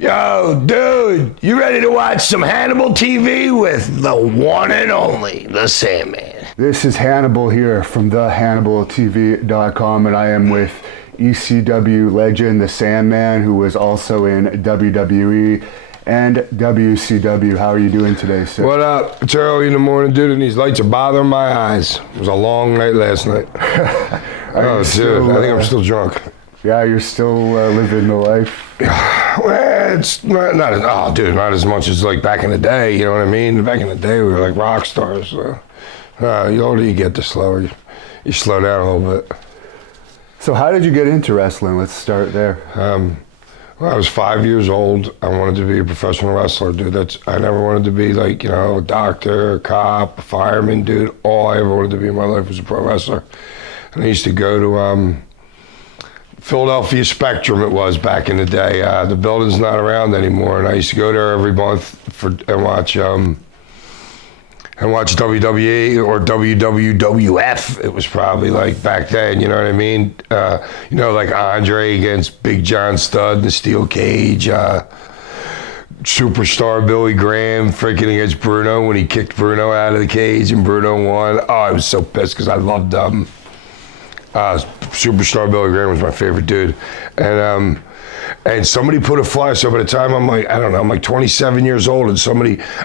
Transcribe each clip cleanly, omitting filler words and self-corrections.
Yo, dude, you ready to watch some Hannibal TV with the one and only, the Sandman? This is Hannibal here from thehannibaltv.com, and I am with ECW legend, the Sandman, who was also in WWE and WCW. How are you doing today, sir? What up? It's early in the morning, dude, and these lights are bothering my eyes. It was a long night last night. Oh, dude, I think I'm still drunk. Yeah, you're still living the life. Well, it's not as much as like back in the day. You know what I mean? Back in the day, we were like rock stars. The older you get, the slower you slow down a little bit. So, how did you get into wrestling? Let's start there. When I was 5 years old, I wanted to be a professional wrestler, dude. I never wanted to be like, a doctor, a cop, a fireman, dude. All I ever wanted to be in my life was a pro wrestler. And I used to go to Philadelphia Spectrum, it was back in the day. The building's not around anymore, and I used to go there every month and watch WWE or WWF. It was probably like back then, you know what I mean? Like Andre against Big John Studd in the steel cage. Superstar Billy Graham freaking against Bruno when he kicked Bruno out of the cage and Bruno won. Oh, I was so pissed because I loved Superstar Billy Graham was my favorite dude. And somebody put a flyer, so by the time I'm like 27 years old, and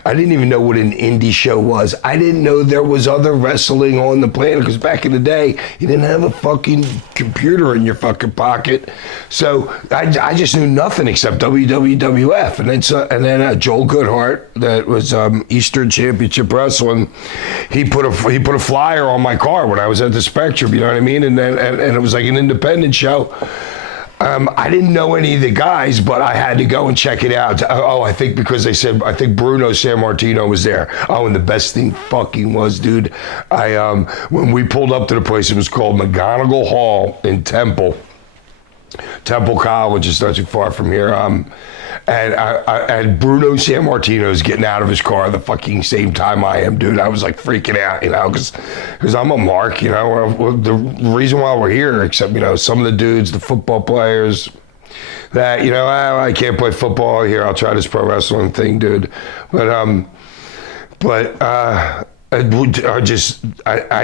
I didn't even know what an indie show was. I didn't know there was other wrestling on the planet, because back in the day, you didn't have a fucking computer in your fucking pocket. So I just knew nothing except WWF. And then Joel Goodhart, that was Eastern Championship Wrestling, he put a flyer on my car when I was at the Spectrum, you know what I mean? And it was like an independent show. I didn't know any of the guys, but I had to go and check it out. I think because they said, I think Bruno Sammartino was there. Oh, and the best thing fucking was, dude, when we pulled up to the place, it was called McGonigal Hall in Temple College, is not too far from here. And Bruno Sammartino's getting out of his car the fucking same time I am, dude. I was like freaking out, because I'm a mark, the reason why we're here, except, some of the dudes, the football players, that, I can't play football here, I'll try this pro wrestling thing, dude. I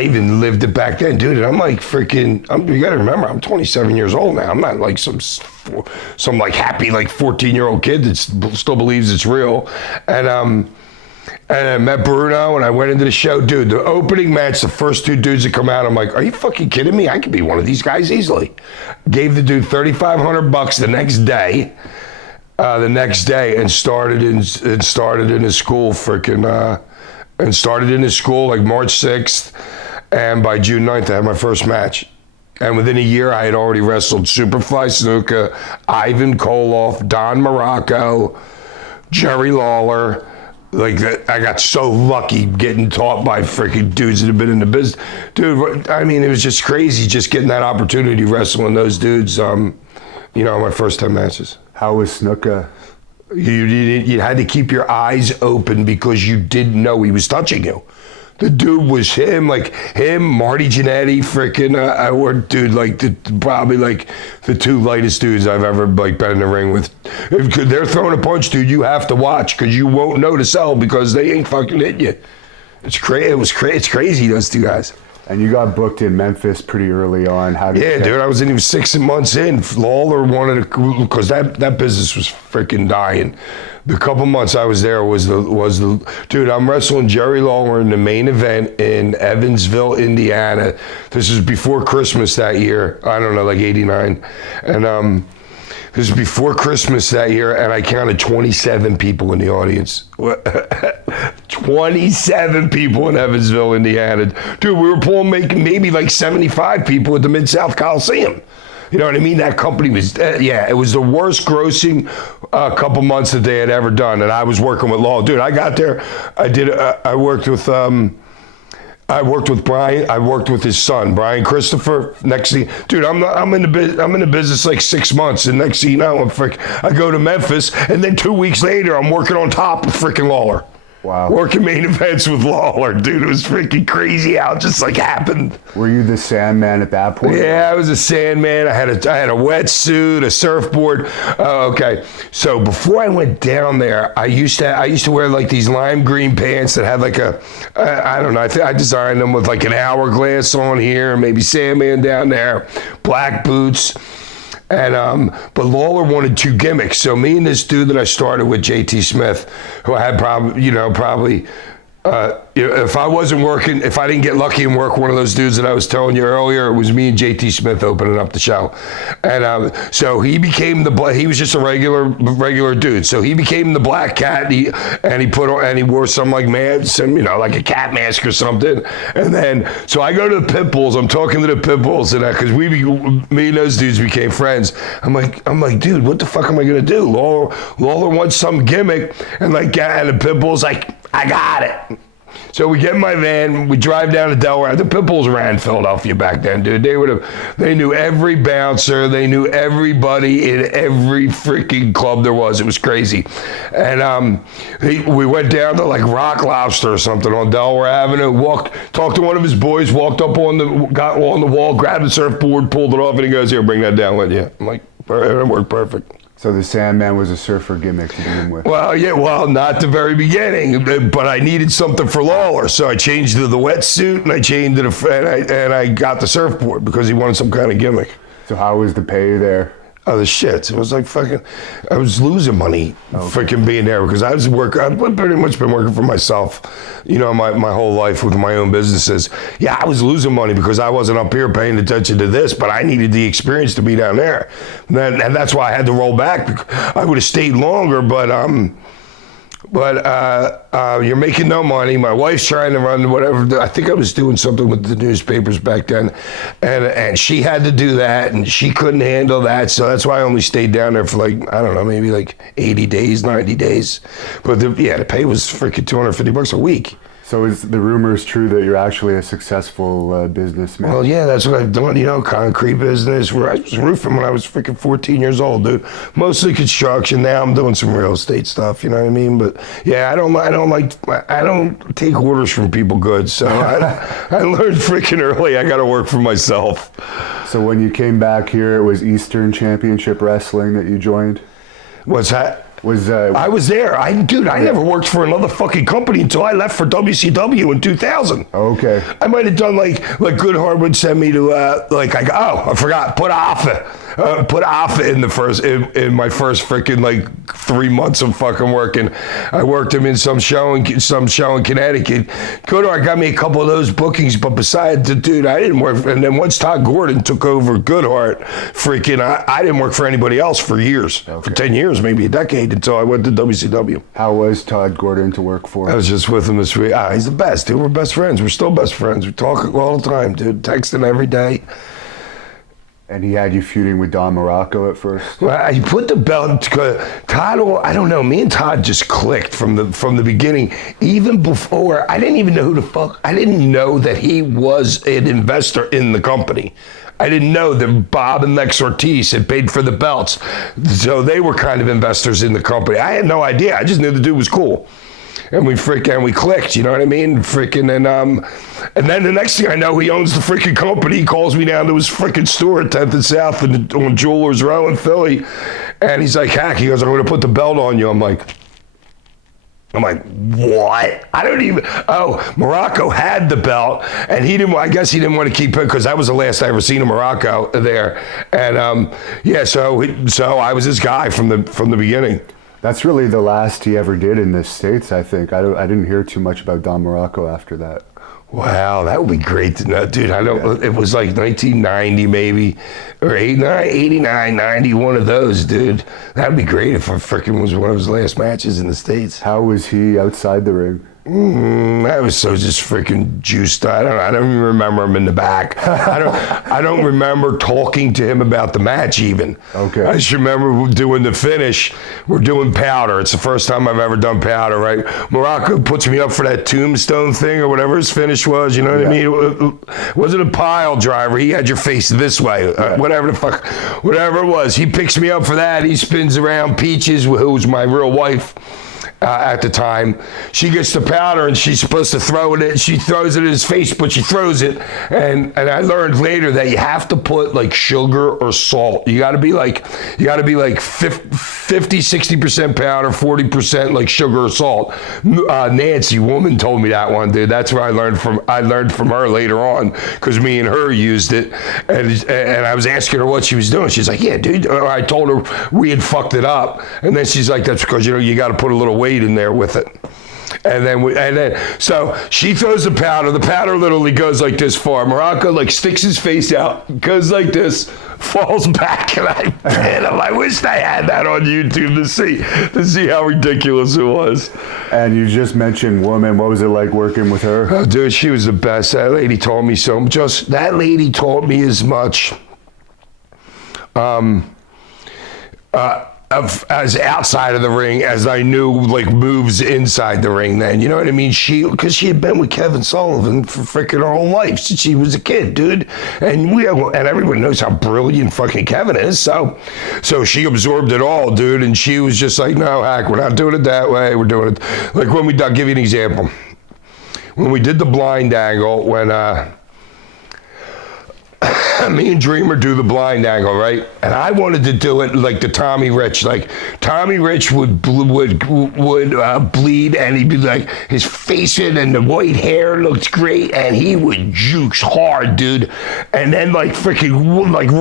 even lived it back then, dude. And I'm like you gotta remember, I'm 27 years old now. I'm not like some like happy like 14-year-old kid that still believes it's real. And I met Bruno and I went into the show, dude. The opening match, the first two dudes that come out, I'm like, are you fucking kidding me? I could be one of these guys easily. Gave the dude $3,500 the next day. And started in his school and started in his school like March 6th, and by June 9th I had my first match. And within a year I had already wrestled Superfly Snuka, Ivan Koloff, Don Morocco, Jerry Lawler. Like that, I got so lucky getting taught by freaking dudes that have been in the business. Dude, I mean, it was just crazy just getting that opportunity wrestling those dudes, my first 10 matches. How was Snuka? You had to keep your eyes open because you didn't know he was touching you. The dude was Marty Jannetty, freaking, dude, probably the two lightest dudes I've ever been in the ring with. If they're throwing a punch, dude, you have to watch because you won't know to sell because they ain't fucking hitting you. It's crazy, those two guys. And you got booked in Memphis pretty early on. Dude, I wasn't even 6 months in. Lawler wanted to, because that business was freaking dying. The couple months I was there was the dude, I'm wrestling Jerry Lawler in the main event in Evansville, Indiana. This is before Christmas that year. I don't know, like 89. And this was before Christmas that year, and I counted 27 people in the audience. 27 people in Evansville, Indiana. Dude, we were making maybe like 75 people at the Mid-South Coliseum. You know what I mean? That company was, it was the worst grossing couple months that they had ever done, and I was working with Law. Dude, I got there, I worked with Brian. I worked with his son, Brian Christopher. Next thing, dude, I'm in the business like 6 months, and next thing you know, I go to Memphis, and then 2 weeks later, I'm working on top of freaking Lawler. Wow. Working main events with Lawler, dude. It was freaking crazy how it just like happened. Were you the Sandman at that point? Yeah, I was a Sandman. I had a wetsuit, a surfboard. Okay, so before I went down there, I used to wear like these lime green pants that had like I don't know. I designed them with like an hourglass on here, maybe Sandman down there, black boots. And but Lawler wanted 2 gimmicks, so me and this dude that I started with, JT Smith, who I had probably if I wasn't working, if I didn't get lucky and work one of those dudes that I was telling you earlier, it was me and JT Smith opening up the show. And so he became he was just a regular dude. So he became the Black Cat, and he wore some like like a cat mask or something. And then, so I go to the Pitbulls, I'm talking to the Pitbulls, and because me and those dudes became friends. I'm like, dude, what the fuck am I gonna do? Lawler wants some gimmick, and the Pitbull's like, I got it. So we get in my van, we drive down to Delaware. The Pitbulls ran Philadelphia back then, dude. They knew every bouncer, they knew everybody in every freaking club there was. It was crazy. And we went down to like Rock Lobster or something on Delaware Avenue, talked to one of his boys, got on the wall, grabbed the surfboard, pulled it off, and he goes, here, bring that down with you. I'm like, it worked perfect. So the Sandman was a surfer gimmick to begin with. Well, not the very beginning, but I needed something for Lawler, so I changed to the wetsuit, and I changed and I got the surfboard because he wanted some kind of gimmick. So how was the pay there? Oh, the shit. It was like fucking, I was losing money freaking being there because I've pretty much been working for myself, my whole life with my own businesses. Yeah, I was losing money because I wasn't up here paying attention to this, but I needed the experience to be down there. And that's why I had to roll back. I would have stayed longer, but you're making no money. My wife's trying to run whatever. I think I was doing something with the newspapers back then, and she had to do that, and she couldn't handle that. So that's why I only stayed down there for like, I don't know, maybe like 80 days, 90 days. But the pay was freaking $250 a week. So is the rumors true that you're actually a successful businessman? Well, yeah, that's what I've done, concrete business. I was roofing when I was freaking 14 years old, dude. Mostly construction. Now I'm doing some real estate stuff, you know what I mean? But yeah, I don't take orders from people good. So I learned freaking early I got to work for myself. So when you came back here, it was Eastern Championship Wrestling that you joined? What's that? I was there. I never worked for another fucking company until I left for WCW in 2000. Okay. I might have done like Goodhart would send me to I forgot, put Alpha in my first freaking like 3 months of fucking working. I worked him in some show in Connecticut. Goodhart got me a couple of those bookings, but besides the dude, I didn't work. And then once Todd Gordon took over Goodhart, I didn't work for anybody else for years, for 10 years, maybe a decade, until I went to WCW. How was Todd Gordon to work for? I was just with him this week. He's the best, dude. We're best friends. We're still best friends. We talk all the time, dude. Texting every day. And he had you feuding with Don Morocco at first? Well, he put the belt, Todd, I don't know, me and Todd just clicked from the beginning. Even before, I didn't even know who the fuck, I didn't know that he was an investor in the company. I didn't know that Bob and Lex Ortiz had paid for the belts. So they were kind of investors in the company. I had no idea. I just knew the dude was cool. And we clicked, you know what I mean? And then the next thing I know, he owns the freaking company. He calls me down to his freaking store at 10th and South on Jewelers Row in Philly. And he's like, Hack, he goes, I'm going to put the belt on you. I'm like, what? Morocco had the belt, and I guess he didn't want to keep it because that was the last I ever seen of Morocco there. And so I was this guy from the beginning. That's really the last he ever did in the States, I think. I didn't hear too much about Don Morocco after that. Wow, that would be great to know. Dude, it was like 1990 maybe, or 89, 90, one of those, dude. That'd be great if I freaking was one of his last matches in the States. How was he outside the ring? I was so just freaking juiced. I don't even remember him in the back. I don't remember talking to him about the match even. Okay. I just remember doing the finish. We're doing powder. It's the first time I've ever done powder, right? Morocco puts me up for that tombstone thing or whatever his finish was, you know what I mean? It wasn't a pile driver. He had your face this way. Whatever it was. He picks me up for that. He spins around Peaches, who's my real wife. at the time. She gets the powder and she's supposed to throw it in. She throws it in his face, but she throws it. And I learned later that you have to put like sugar or salt. You got to be like 50, 60% powder, 40% like sugar or salt. Nancy, woman, told me that one, dude. That's what I learned from her later on, because me and her used it. And I was asking her what she was doing. She's like, yeah, dude. I told her we had fucked it up. And then she's like, that's because, you got to put a little weight in there with it. And then so she throws the powder. The powder literally goes like this far. Morocco like sticks his face out, goes like this, falls back, and I wished I had that on YouTube to see how ridiculous it was. And you just mentioned woman. What was it like working with her? Oh, dude, she was the best. That lady taught me so much. That lady taught me as much. As outside of the ring as I knew, like, moves inside the ring then, you know what I mean? Because she had been with Kevin Sullivan for freaking her whole life since she was a kid, dude. And everyone knows how brilliant fucking Kevin is, so she absorbed it all, dude, and she was just like, no, Hack, we're not doing it that way, we're doing it, like when I'll give you an example. When we did the blind angle, when, me and Dreamer do the blind angle, right? And I wanted to do it like the Tommy Rich. Like Tommy Rich would bleed, and he'd be like, his face and the white hair looked great, and he would juice hard, dude. And then like freaking like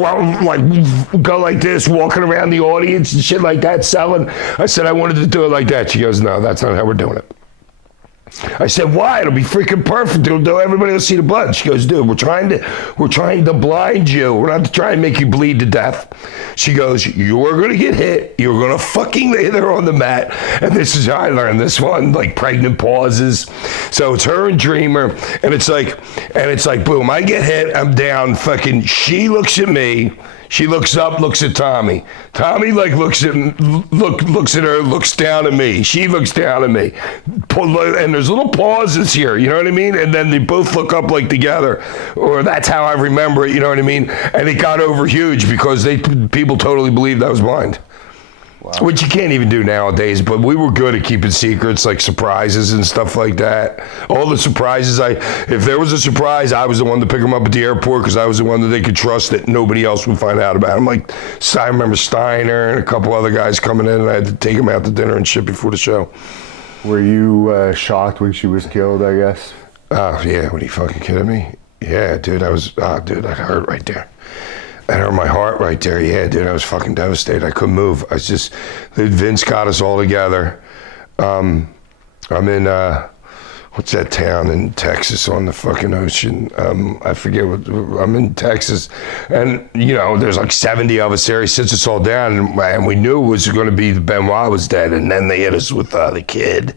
go like this, walking around the audience and shit like that, selling. I said I wanted to do it like that. She goes, no, that's not how we're doing it. I said, why? It'll be freaking perfect. Everybody will see the blood. She goes, dude, we're trying to blind you. We're not trying to make you bleed to death. She goes, you're going to get hit. You're going to fucking lay there on the mat. And this is how I learned this one, like pregnant pauses. So it's her and Dreamer. And it's like, boom, I get hit. I'm down. Fucking, she looks at me. She looks up, looks at Tommy. Tommy like looks at her, looks down at me. She looks down at me. And there's little pauses here, you know what I mean? And then they both look up like together. Or that's how I remember it, you know what I mean? And it got over huge because people totally believed I was blind. Wow. Which you can't even do nowadays, but we were good at keeping secrets, like surprises and stuff like that. All the surprises, if there was a surprise, I was the one to pick them up at the airport because I was the one that they could trust that nobody else would find out about. I remember Steiner and a couple other guys coming in, and I had to take them out to dinner and shit before the show. Were you shocked when she was killed, I guess? Oh, yeah, what are you fucking kidding me? Yeah, dude, I hurt right there. I hurt my heart right there. Yeah, dude, I was fucking devastated. I couldn't move. Vince got us all together. I'm in, what's that town in Texas on the fucking ocean? I forget I'm in Texas. And, there's like 70 of us there. He sits us all down, and we knew it was going to be Benoit was dead. And then they hit us with the kid.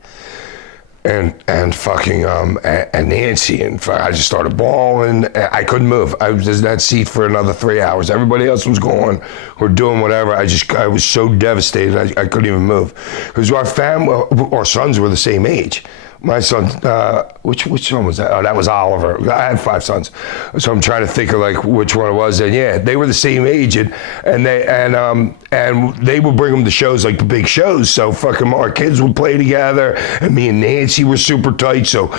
And fucking and Nancy, and I just started bawling. I couldn't move. I was in that seat for another 3 hours. Everybody else was going or doing whatever. I was so devastated. I couldn't even move because our sons were the same age. My son, which son was that? Oh, that was Oliver. I had 5 sons, so I'm trying to think of like which one it was. And yeah, they were the same age, and they would bring them to shows, like the big shows. So fucking our kids would play together, and me and Nancy were super tight. So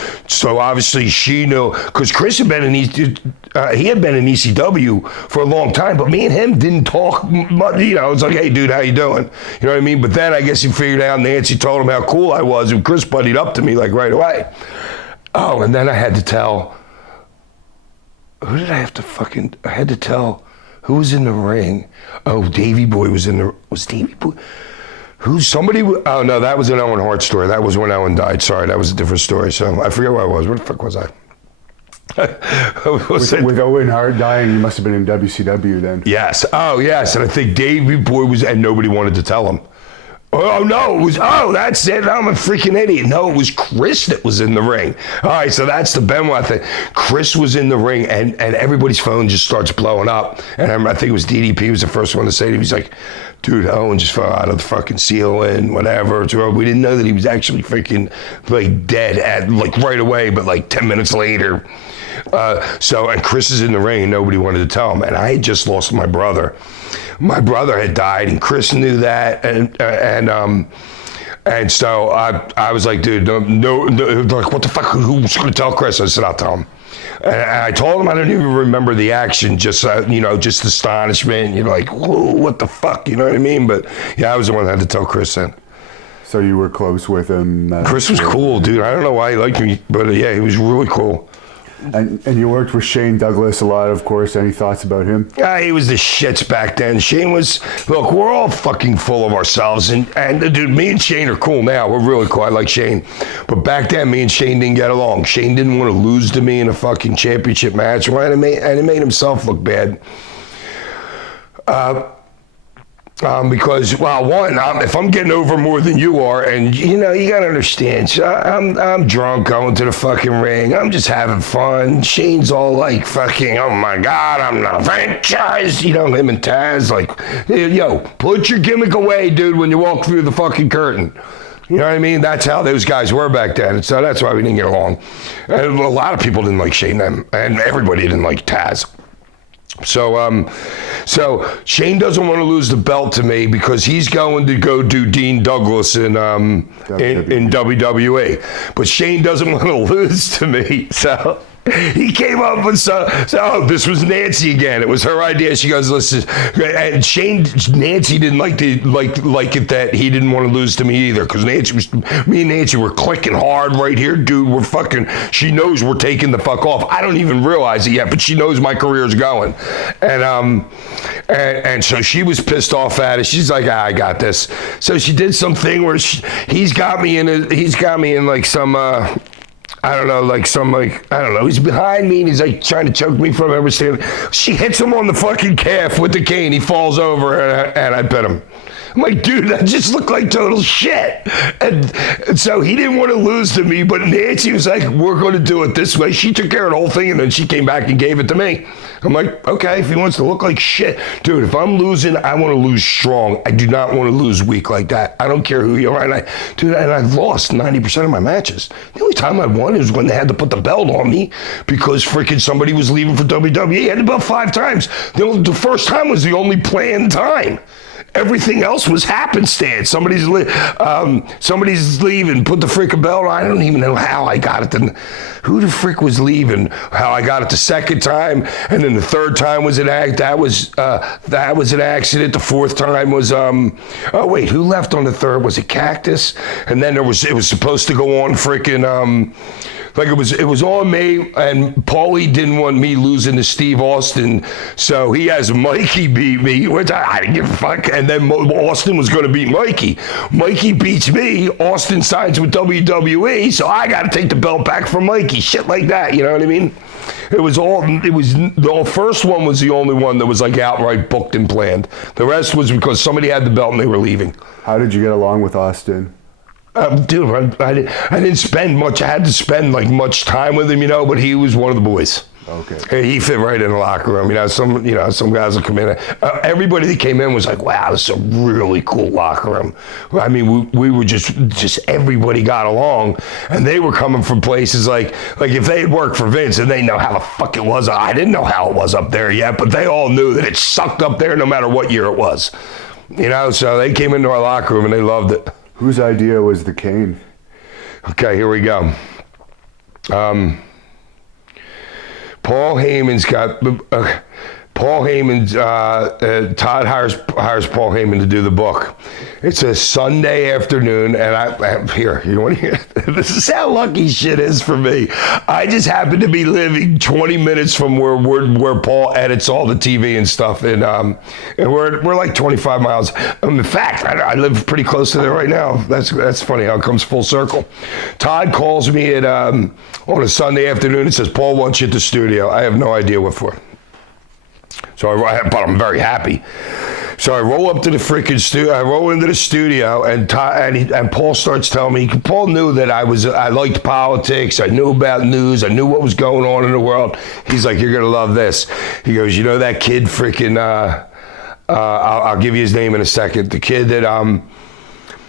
obviously she knew, because Chris had been in he had been in ECW for a long time, but me and him didn't talk much. It's like, hey dude, how you doing? You know what I mean? But then I guess he figured out. Nancy told him how cool I was, and Chris buddied up to me like right away. Oh, and then I had to tell, I had to tell who was in the ring. Oh, Davey Boy was Davey Boy? Oh no, that was an Owen Hart story. That was when Owen died. Sorry, that was a different story. So I forget where I was. Where the fuck was I? With Owen Hart dying, you must have been in WCW then. Yes. Oh, yes. And I think Davey Boy and nobody wanted to tell him. Oh, no, that's it. I'm a freaking idiot. No, it was Chris that was in the ring. All right, so that's the Benoit thing. Chris was in the ring, and everybody's phone just starts blowing up. And I think it was DDP was the first one to say to him, he's like, dude, Owen just fell out of the fucking ceiling, whatever. We didn't know that he was actually freaking, like, dead right away, but like 10 minutes later. And Chris is in the ring, and nobody wanted to tell him. And I had just lost my brother. My brother had died, and Chris knew that, and And so I was like, dude, no, like, what the fuck? Who's going to tell Chris? I said, I'll tell him. And I told him I don't even remember the action, just just astonishment. You're like, whoa, what the fuck? You know what I mean? But yeah, I was the one that had to tell Chris then. So you were close with him? Chris was cool, dude. I don't know why he liked me, but yeah, he was really cool. And you worked with Shane Douglas a lot, of course. Any thoughts about him? Yeah, he was the shits back then. Shane was, look, we're all fucking full of ourselves. And dude, me and Shane are cool now. We're really cool. I like Shane. But back then, me and Shane didn't get along. Shane didn't want to lose to me in a fucking championship match. And it made himself look bad. Because, well, one, if I'm getting over more than you are, and you gotta understand, so I'm drunk going to the fucking ring. I'm just having fun. Shane's all like fucking, oh my God, I'm not franchise. Him and Taz, like, yo, put your gimmick away, dude, when you walk through the fucking curtain. You know what I mean? That's how those guys were back then. So that's why we didn't get along. And a lot of people didn't like Shane, and everybody didn't like Taz. So Shane doesn't want to lose the belt to me because he's going to go do Dean Douglas in WWE. But Shane doesn't want to lose to me, so he came up with this was Nancy again. It was her idea. She goes, listen, and Nancy didn't like it that he didn't want to lose to me either, because me and Nancy were clicking hard right here, dude. We're fucking. She knows we're taking the fuck off. I don't even realize it yet, but she knows my career's going, and so she was pissed off at it. She's like, I got this. So she did something where he's got me in like some. I don't know, he's behind me and he's like trying to choke me from every stand. She hits him on the fucking calf with the cane. He falls over and I pet him. I'm like, dude, that just looked like total shit. And so he didn't want to lose to me, but Nancy was like, we're going to do it this way. She took care of the whole thing, and then she came back and gave it to me. I'm like, okay, if he wants to look like shit. Dude, if I'm losing, I want to lose strong. I do not want to lose weak like that. I don't care who you are. And I've lost 90% of my matches. The only time I won is when they had to put the belt on me because freaking somebody was leaving for WWE. I had the belt 5 times. The first time was the only planned time. Everything else was happenstance. Somebody's leaving, put the freaking belt on. I don't even know how I got it. Who the frick was leaving? How I got it the second time, and then the third time was an act. That was an accident. The fourth time was oh wait, who left on the third? Was it Cactus? And then it was supposed to go on freaking like it was on me, and Paulie didn't want me losing to Steve Austin, so he has Mikey beat me, which I didn't give a fuck, and then Austin was going to beat Mikey. Mikey beats me, Austin signs with WWE, so I got to take the belt back from Mikey, shit like that, you know what I mean? The first one was the only one that was like outright booked and planned. The rest was because somebody had the belt and they were leaving. How did you get along with Austin? Dude, I didn't spend much. I had to spend like much time with him, but he was one of the boys. Okay. He fit right in the locker room. Some guys will come in. Everybody that came in was like, wow, this is a really cool locker room. I mean, we were just everybody got along, and they were coming from places like if they had worked for Vince and they know how the fuck it was. I didn't know how it was up there yet, but they all knew that it sucked up there no matter what year it was. So they came into our locker room and they loved it. Whose idea was the cane? Okay, here we go. Paul Heyman's got Paul Heyman's Todd hires Paul Heyman to do the book. It's a Sunday afternoon, and I'm here. You want to hear? This is how lucky shit is for me. I just happen to be living 20 minutes from where Paul edits all the TV and stuff, and we're like 25 miles. In fact, I live pretty close to there right now. That's funny how it comes full circle. Todd calls me at on a Sunday afternoon and says, "Paul wants you at the studio." I have no idea what for. But I'm very happy. So I roll up to the freaking studio. I roll into the studio, and Paul starts telling me. Paul knew that I liked politics. I knew about news. I knew what was going on in the world. He's like, "You're gonna love this." He goes, "You know that kid freaking? I'll give you his name in a second. The kid that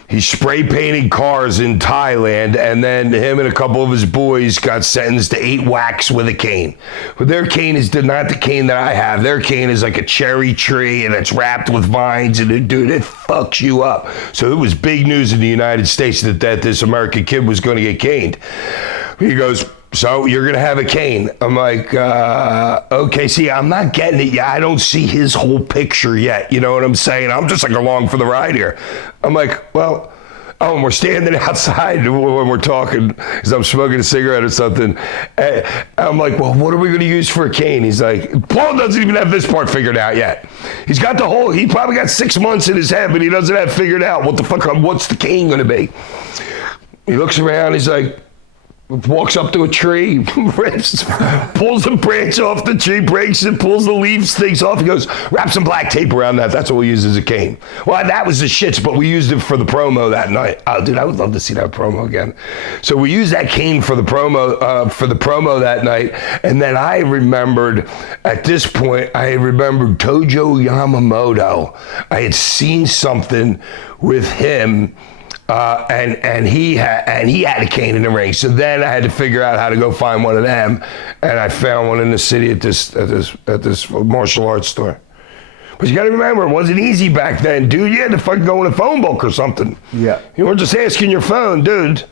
He spray painted cars in Thailand, and then him and a couple of his boys got sentenced to 8 whacks with a cane. But their cane is not the cane that I have. Their cane is like a cherry tree, and it's wrapped with vines, and it fucks you up. So it was big news in the United States that this American kid was going to get caned. He goes, so you're going to have a cane. I'm like, okay, see, I'm not getting it yet. I don't see his whole picture yet. You know what I'm saying? I'm just like along for the ride here. I'm like, well, and we're standing outside when we're talking because I'm smoking a cigarette or something. And I'm like, well, what are we going to use for a cane? He's like, Paul doesn't even have this part figured out yet. He's got the whole, he probably got 6 months in his head, but he doesn't have figured out what's the cane going to be. He looks around, he's like, walks up to a tree, pulls the branch off the tree, breaks it, pulls the leaves, things off. He goes, wrap some black tape around that. That's what we use as a cane. Well, that was the shits, but we used it for the promo that night. Oh, dude, I would love to see that promo again. So we used that cane for the promo that night. And then I remembered, at this point, Tojo Yamamoto. I had seen something with him. And he had a cane in the ring. So then I had to figure out how to go find one of them, and I found one in the city at this martial arts store. But you got to remember, it wasn't easy back then, dude. You had to fucking go in a phone book or something. Yeah. You weren't just asking your phone, dude.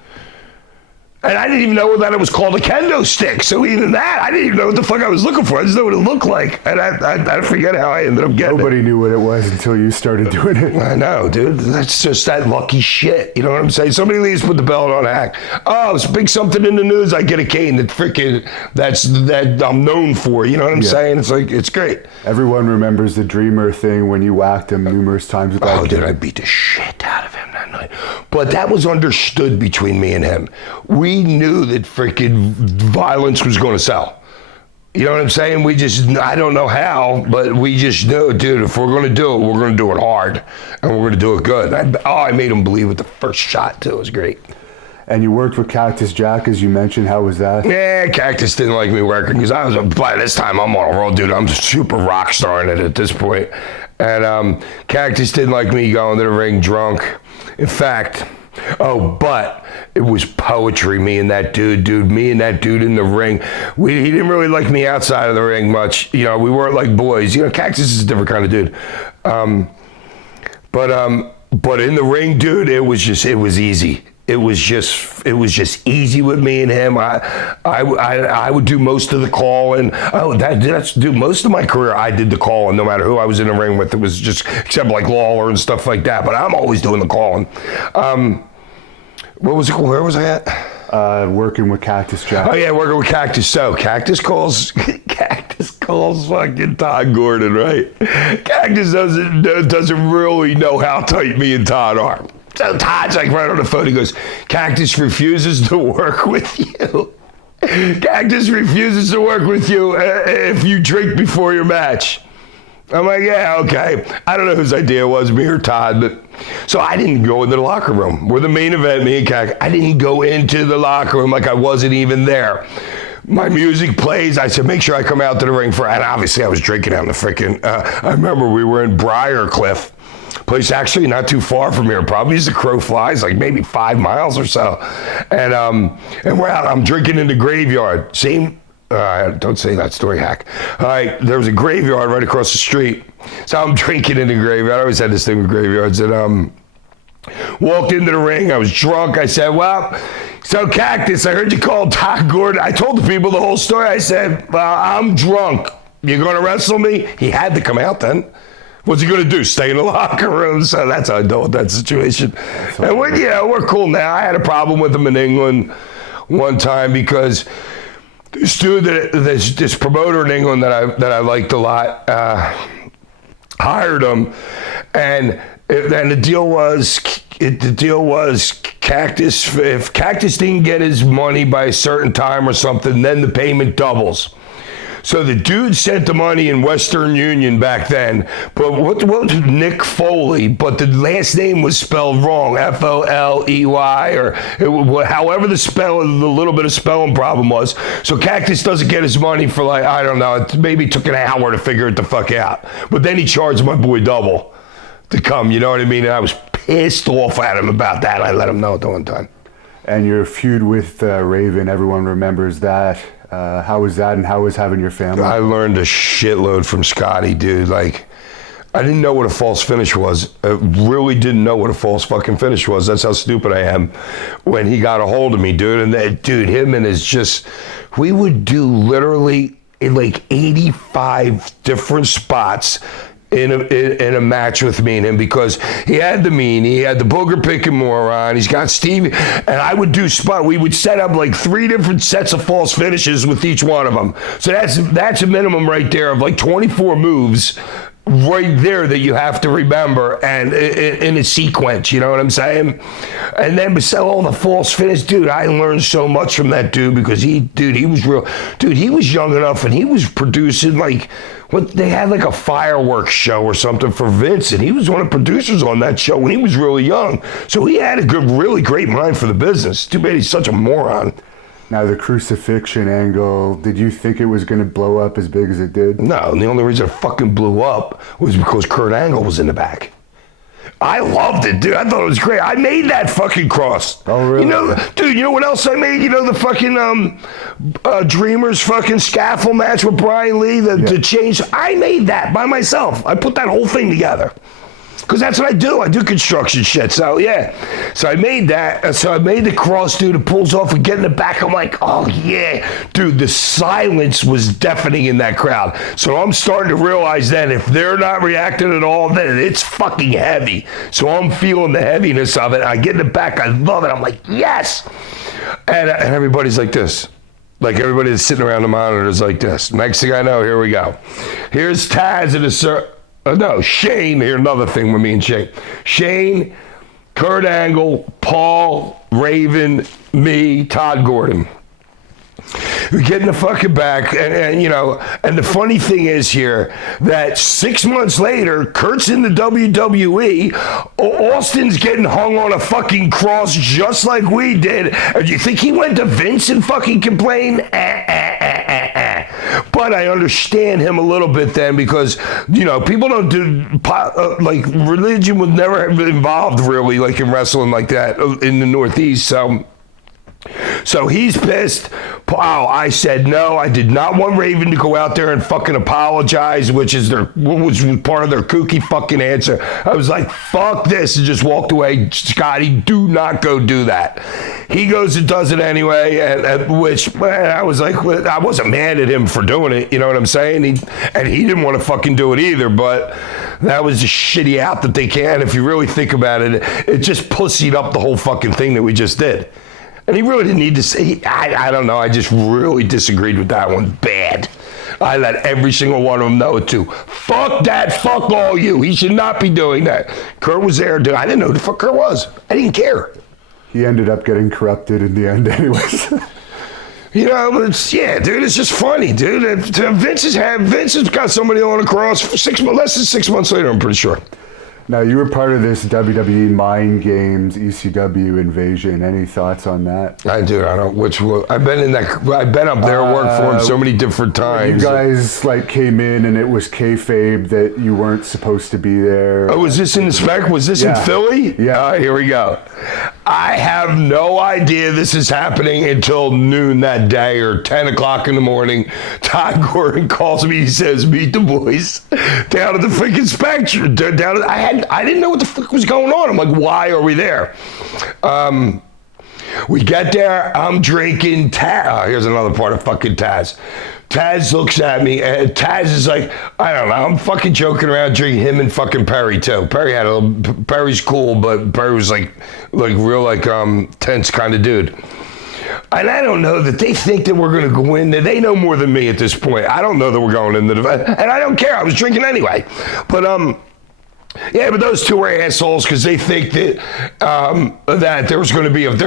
And I didn't even know that it was called a kendo stick. So even that, I didn't even know what the fuck I was looking for. I just know what it looked like. And I forget how I ended up getting Nobody knew what it was until you started doing it. I know, dude. That's just that lucky shit. You know what I'm saying? Somebody leaves, put the belt on hack. Oh, it's big something in the news. I get a cane that I'm known for. You know what I'm saying? It's like, it's great. Everyone remembers the Dreamer thing when you whacked him numerous times. Oh, dude, I beat the shit out of him that night. But that was understood between me and him. We knew that freaking violence was going to sell. You know what I'm saying? I don't know how, but we just knew, dude, if we're going to do it, we're going to do it hard. And we're going to do it good. I made him believe with the first shot, too. It was great. And you worked with Cactus Jack, as you mentioned. How was that? Yeah, Cactus didn't like me working because by this time, I'm on a roll, dude. I'm super rock starring it at this point. And Cactus didn't like me going to the ring drunk. In fact, but it was poetry, me and that dude in the ring. He didn't really like me outside of the ring much. You know, we weren't like boys. You know, Cactus is a different kind of dude. But in the ring, dude, it was easy. It was just easy with me and him. I would do most of the calling. That's do most of my career. I did the calling, no matter who I was in the ring with. It was just except like Lawler and stuff like that. But I'm always doing the calling. What was it? Where was I at? Working with Cactus Jack. Oh yeah, working with Cactus. So Cactus calls fucking Todd Gordon, right? Cactus doesn't really know how tight me and Todd are. So Todd's like right on the phone. He goes, Cactus refuses to work with you. Cactus refuses to work with you if you drink before your match. I'm like, yeah, okay. I don't know whose idea it was, me or Todd, but so I didn't go into the locker room. We're the main event, me and Cactus. I didn't go into the locker room like I wasn't even there. My music plays. I said, make sure I come out to the ring and obviously I was drinking out in the freaking, I remember we were in Briarcliff. Place actually not too far from here, probably as the crow flies, like maybe 5 miles or so. And we're out. I'm drinking in the graveyard. Same. Don't say that story, hack. All right, there was a graveyard right across the street. So I'm drinking in the graveyard. I always had this thing with graveyards. And walked into the ring. I was drunk. I said, well, so Cactus, I heard you call Todd Gordon. I told the people the whole story. I said, well, I'm drunk. You're going to wrestle me? He had to come out then. What's he going to do? Stay in the locker room? So that's how I dealt with that situation. And we're cool now. I had a problem with him in England one time because this dude, this promoter in England that I liked a lot, hired him, and the deal was Cactus. If Cactus didn't get his money by a certain time or something, then the payment doubles. So the dude sent the money in Western Union back then, but what was Nick Foley, but the last name was spelled wrong, Foley, or however the little bit of spelling problem was. So Cactus doesn't get his money for like, I don't know, it maybe took an hour to figure it the fuck out. But then he charged my boy double to come, you know what I mean? And I was pissed off at him about that. I let him know at the one time. And your feud with Raven, everyone remembers that. How was that, and how was having your family? I learned a shitload from Scotty, dude. Like, I didn't know what a false finish was. I really didn't know what a false fucking finish was. That's how stupid I am. When he got a hold of me, dude. And that, dude, him and his just, we would do literally like 85 different spots in a match with me and him, because he had the Meanie, he had the booger picking moron, he's got Steve, and I would do spot. We would set up like 3 different sets of false finishes with each one of them. So that's a minimum right there of like 24 moves right there that you have to remember, and in a sequence, you know what I'm saying? And then besides all the false finish, dude, I learned so much from that dude, because he was real. Dude, he was young enough and he was producing like, what, they had like a fireworks show or something for Vince, and he was one of the producers on that show when he was really young. So he had a really great mind for the business. Too bad he's such a moron. Now, the Crucifixion Angle, did you think it was going to blow up as big as it did? No, and the only reason it fucking blew up was because Kurt Angle was in the back. I loved it, dude. I thought it was great. I made that fucking cross. Oh, really? You know, dude, you know what else I made? You know the fucking Dreamers fucking scaffold match with Brian Lee, the change? I made that by myself. I put that whole thing together. Because that's what I do. I do construction shit. So, yeah. So I made that. So I made the cross, dude. It pulls off and get in the back. I'm like, oh, yeah. Dude, the silence was deafening in that crowd. So I'm starting to realize that if they're not reacting at all, then it's fucking heavy. So I'm feeling the heaviness of it. I get in the back. I love it. I'm like, yes. And everybody's like this. Like, everybody that's sitting around the monitor is like this. Next thing I know, here we go. Here's Taz in a Shane, here, another thing with me and Shane. Shane, Kurt Angle, Paul, Raven, me, Todd Gordon. We get in the fucking back, and you know, and the funny thing is here that 6 months later, Kurt's in the WWE, Austin's getting hung on a fucking cross just like we did. And you think he went to Vince and fucking complained? But I understand him a little bit then, because, you know, people don't do, like, religion was never involved really, like in wrestling like that in the Northeast, so he's pissed. Wow, I said no. I did not want Raven to go out there and fucking apologize, which was part of their kooky fucking answer. I was like, fuck this, and just walked away. Scotty, do not go do that. He goes and does it anyway, which, man, I was like, I wasn't mad at him for doing it, you know what I'm saying? He didn't want to fucking do it either, but that was just shitty out that they can. If you really think about it, it just pussied up the whole fucking thing that we just did. And he really didn't need to say, I don't know, I just really disagreed with that one bad. I let every single one of them know it too. Fuck that, fuck all you. He should not be doing that. Kurt was there, dude. I didn't know who the fuck Kurt was. I didn't care. He ended up getting corrupted in the end anyways. You know, but dude, it's just funny, dude. Vince has got somebody on a cross less than 6 months later, I'm pretty sure. Now, you were part of this WWE Mind Games ECW invasion. Any thoughts on that? I do. I don't. I've been up there, worked for him so many different times. You guys like came in and it was kayfabe that you weren't supposed to be there. Oh, was this in the spec? Was this in Philly? Yeah. Here we go. I have no idea this is happening until noon that day or 10 o'clock in the morning. Todd Gordon calls me. He says, "Meet the boys down at the freaking Spectrum." I didn't know what the fuck was going on. I'm like, why are we there? We get there. I'm drinking. Here's another part of fucking Taz. Taz looks at me, and Taz is like, I don't know, I'm fucking joking around, drinking him and fucking Perry too. Perry's cool, but Perry was like real tense kind of dude. And I don't know that they think that we're going to go in there. They know more than me at this point. I don't know that we're going in the event, and I don't care. I was drinking anyway. But but those two are assholes because they think that that there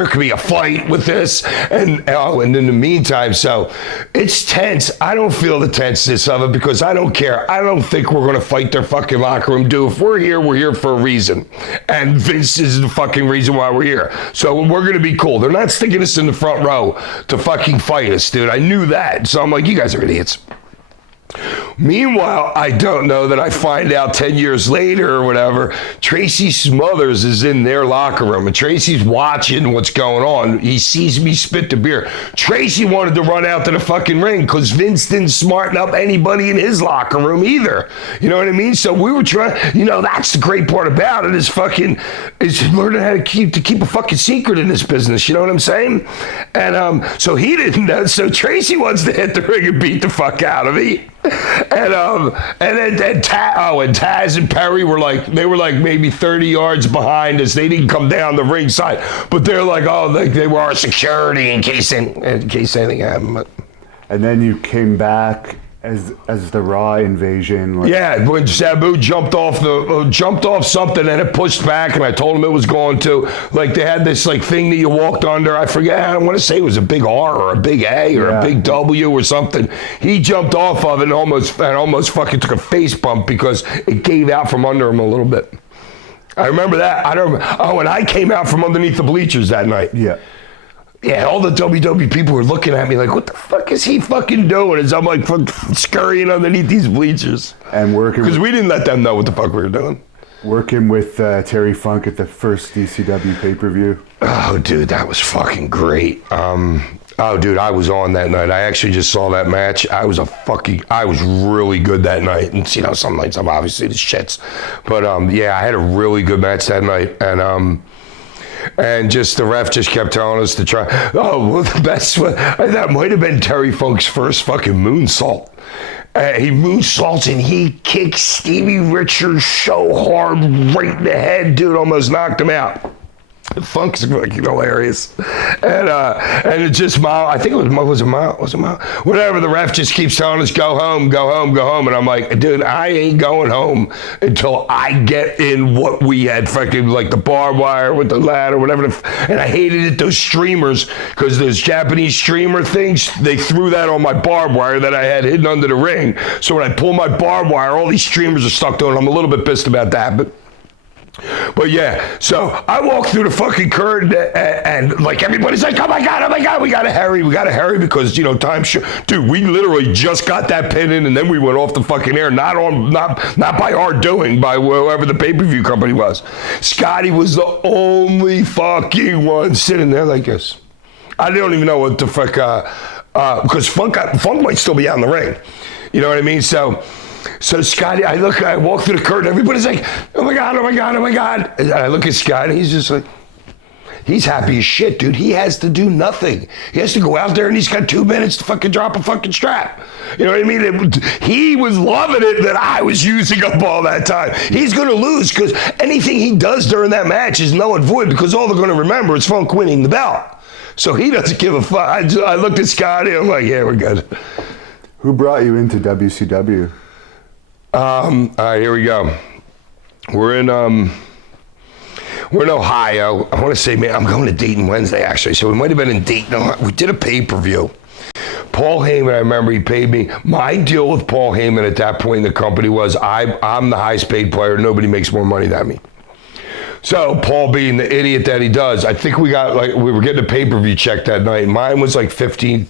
could be a fight with this, and in the meantime, so it's tense. I don't feel the tenseness of it because I don't care. I don't think we're going to fight their fucking locker room. Dude, if we're here for a reason, and Vince is the fucking reason why we're here. So we're going to be cool. They're not sticking us in the front row to fucking fight us, dude. I knew that. So I'm like, you guys are idiots. Meanwhile, I don't know that I find out 10 years later or whatever, Tracy Smothers is in their locker room, and Tracy's watching what's going on. He sees me spit the beer. Tracy wanted to run out to the fucking ring because Vince didn't smarten up anybody in his locker room either. You know what I mean? So we were trying, that's the great part about it is learning how to keep a fucking secret in this business. You know what I'm saying? And so he didn't know. So Tracy wants to hit the ring and beat the fuck out of me. And Taz and Perry were like maybe 30 yards behind us. They didn't come down the ringside, but they're like, they were our security in case anything happened. And then you came back as the Raw invasion. Yeah, when Sabu jumped off something and it pushed back, and I told him it was going to. Like they had this thing that you walked under. I forget. I don't want to say it was a big R or a big A or a big W or something. He jumped off of it and almost fucking took a face bump because it gave out from under him a little bit. I remember that. And I came out from underneath the bleachers that night. Yeah. Yeah, all the WWE people were looking at me like, what the fuck is he fucking doing? As I'm like scurrying underneath these bleachers. And working because we didn't let them know what the fuck we were doing. Working with Terry Funk at the first ECW pay-per-view. Oh, dude, that was fucking great. Dude, I was on that night. I actually just saw that match. I was really good that night. And some nights I'm obviously the shits. But I had a really good match that night. And just the ref just kept telling us to try. Oh, well, the best one, that might have been Terry Funk's first fucking moonsault. He moonsaults and he kicks Stevie Richards so hard right in the head, dude, almost knocked him out. Funk's fucking hilarious. And it just I think it was a mile. Whatever, the ref just keeps telling us, go home. And I'm like, dude, I ain't going home until I get in what we had, fucking like the barbed wire with the ladder, whatever. And I hated it, those streamers, because those Japanese streamer things, they threw that on my barbed wire that I had hidden under the ring. So when I pull my barbed wire, all these streamers are stuck to it. I'm a little bit pissed about that, But yeah, so I walk through the fucking curtain and like everybody's like, oh my God, we gotta hurry because time. Dude, we literally just got that pin in and then we went off the fucking air, not by our doing, by whoever the pay-per-view company was. Scotty was the only fucking one sitting there like this. I don't even know what the fuck, because Funk might still be out in the ring. You know what I mean? So Scotty, I walk through the curtain, everybody's like, oh my God. And I look at Scotty, he's just like, he's happy as shit, dude. He has to do nothing. He has to go out there and he's got 2 minutes to fucking drop a fucking strap. You know what I mean? He was loving it that I was using up all that time. He's going to lose because anything he does during that match is null and void because all they're going to remember is Funk winning the belt. So he doesn't give a fuck. I looked at Scotty, I'm like, yeah, we're good. Who brought you into WCW? All right, here we go. We're in Ohio. I want to say, man, I'm going to Dayton Wednesday, actually. So we might have been in Dayton. We did a pay-per-view. Paul Heyman, I remember he paid me. My deal with Paul Heyman at that point in the company was I'm the highest paid player. Nobody makes more money than me. So Paul, being the idiot that he does, I think we were getting a pay-per-view check that night. Mine was like 14,000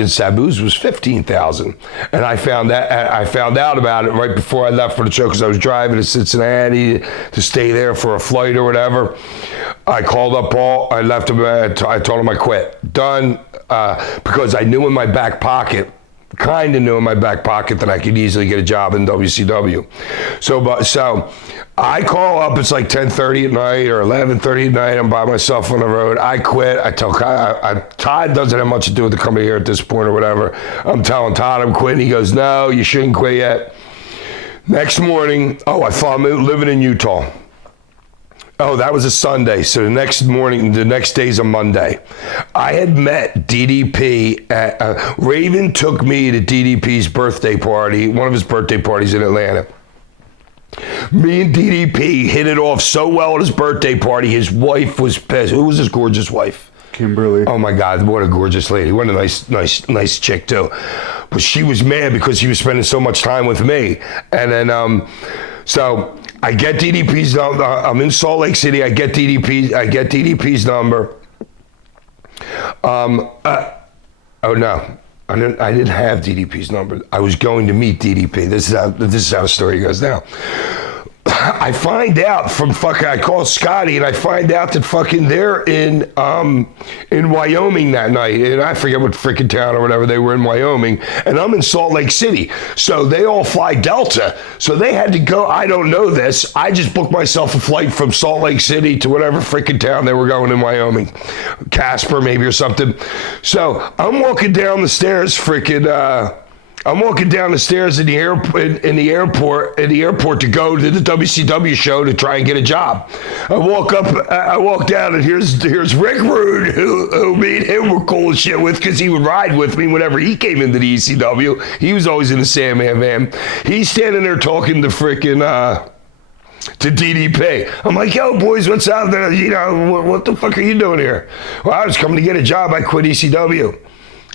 and Sabu's was 15,000. And I found out about it right before I left for the show because I was driving to Cincinnati to stay there for a flight or whatever. I called up Paul. I left him. I told him I quit. Done. Because I knew in my back pocket that I could easily get a job in WCW. So I call up, it's like 10:30 at night or 11:30 at night. I'm by myself on the road. I quit. I tell Todd doesn't have much to do with the company here at this point or whatever. I'm telling Todd I'm quitting. He goes, no, you shouldn't quit yet. Next morning, I thought I'm living in Utah. Oh, that was a Sunday. So the next day's a Monday. I had met DDP Raven took me to DDP's birthday party, one of his birthday parties in Atlanta. Me and DDP hit it off so well at his birthday party, his wife was pissed. Who was his gorgeous wife? Kimberly. Oh my God, what a gorgeous lady. What a nice chick too. But she was mad because he was spending so much time with me. And then, so I get DDP's number. I'm in Salt Lake City. I get DDP's number. Oh no. I didn't have DDP's number. I was going to meet DDP. This is how the story goes now. I find out from I call Scotty and I find out that fucking they're in Wyoming that night, and I forget what freaking town or whatever they were in Wyoming, and I'm in Salt Lake City. So they all fly Delta. So they had to go. I don't know this. I just booked myself a flight from Salt Lake City to whatever freaking town they were going in Wyoming, Casper maybe or something. So I'm walking down the stairs, I'm walking down the stairs in the airport to go to the WCW show to try and get a job. I walk down, and here's Rick Rude, who me and him were cool as shit with, because he would ride with me whenever he came into the ECW. He was always in the Sandman van. He's standing there talking to to DDP. I'm like, yo, boys, what's up? What the fuck are you doing here? Well, I was coming to get a job. I quit ECW.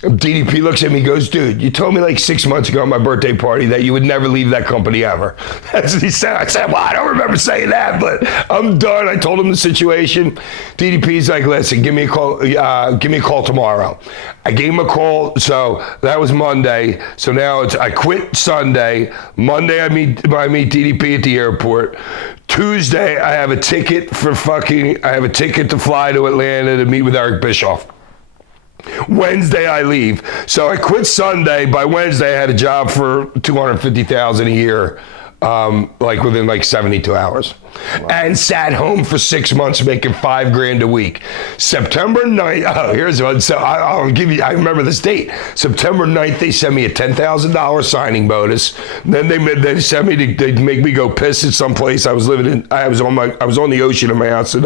DDP looks at me and goes, dude, you told me like 6 months ago at my birthday party that you would never leave that company ever. That's what he said. I said, well, I don't remember saying that, but I'm done. I told him the situation. DDP's like, listen, give me a call tomorrow. I gave him a call. So that was Monday. So now I quit Sunday. Monday, I meet DDP at the airport. Tuesday, I have a ticket to fly to Atlanta to meet with Eric Bischoff. Wednesday I leave. So I quit Sunday. By Wednesday I had a job for $250,000 a year, within 72 hours. Wow. And sat home for 6 months making $5,000 a week. September 9th, here's one. So I'll give you, I remember this date. September 9th, they sent me a $10,000 signing bonus. Then they sent me they make me go piss at some place. I was on the ocean in my house in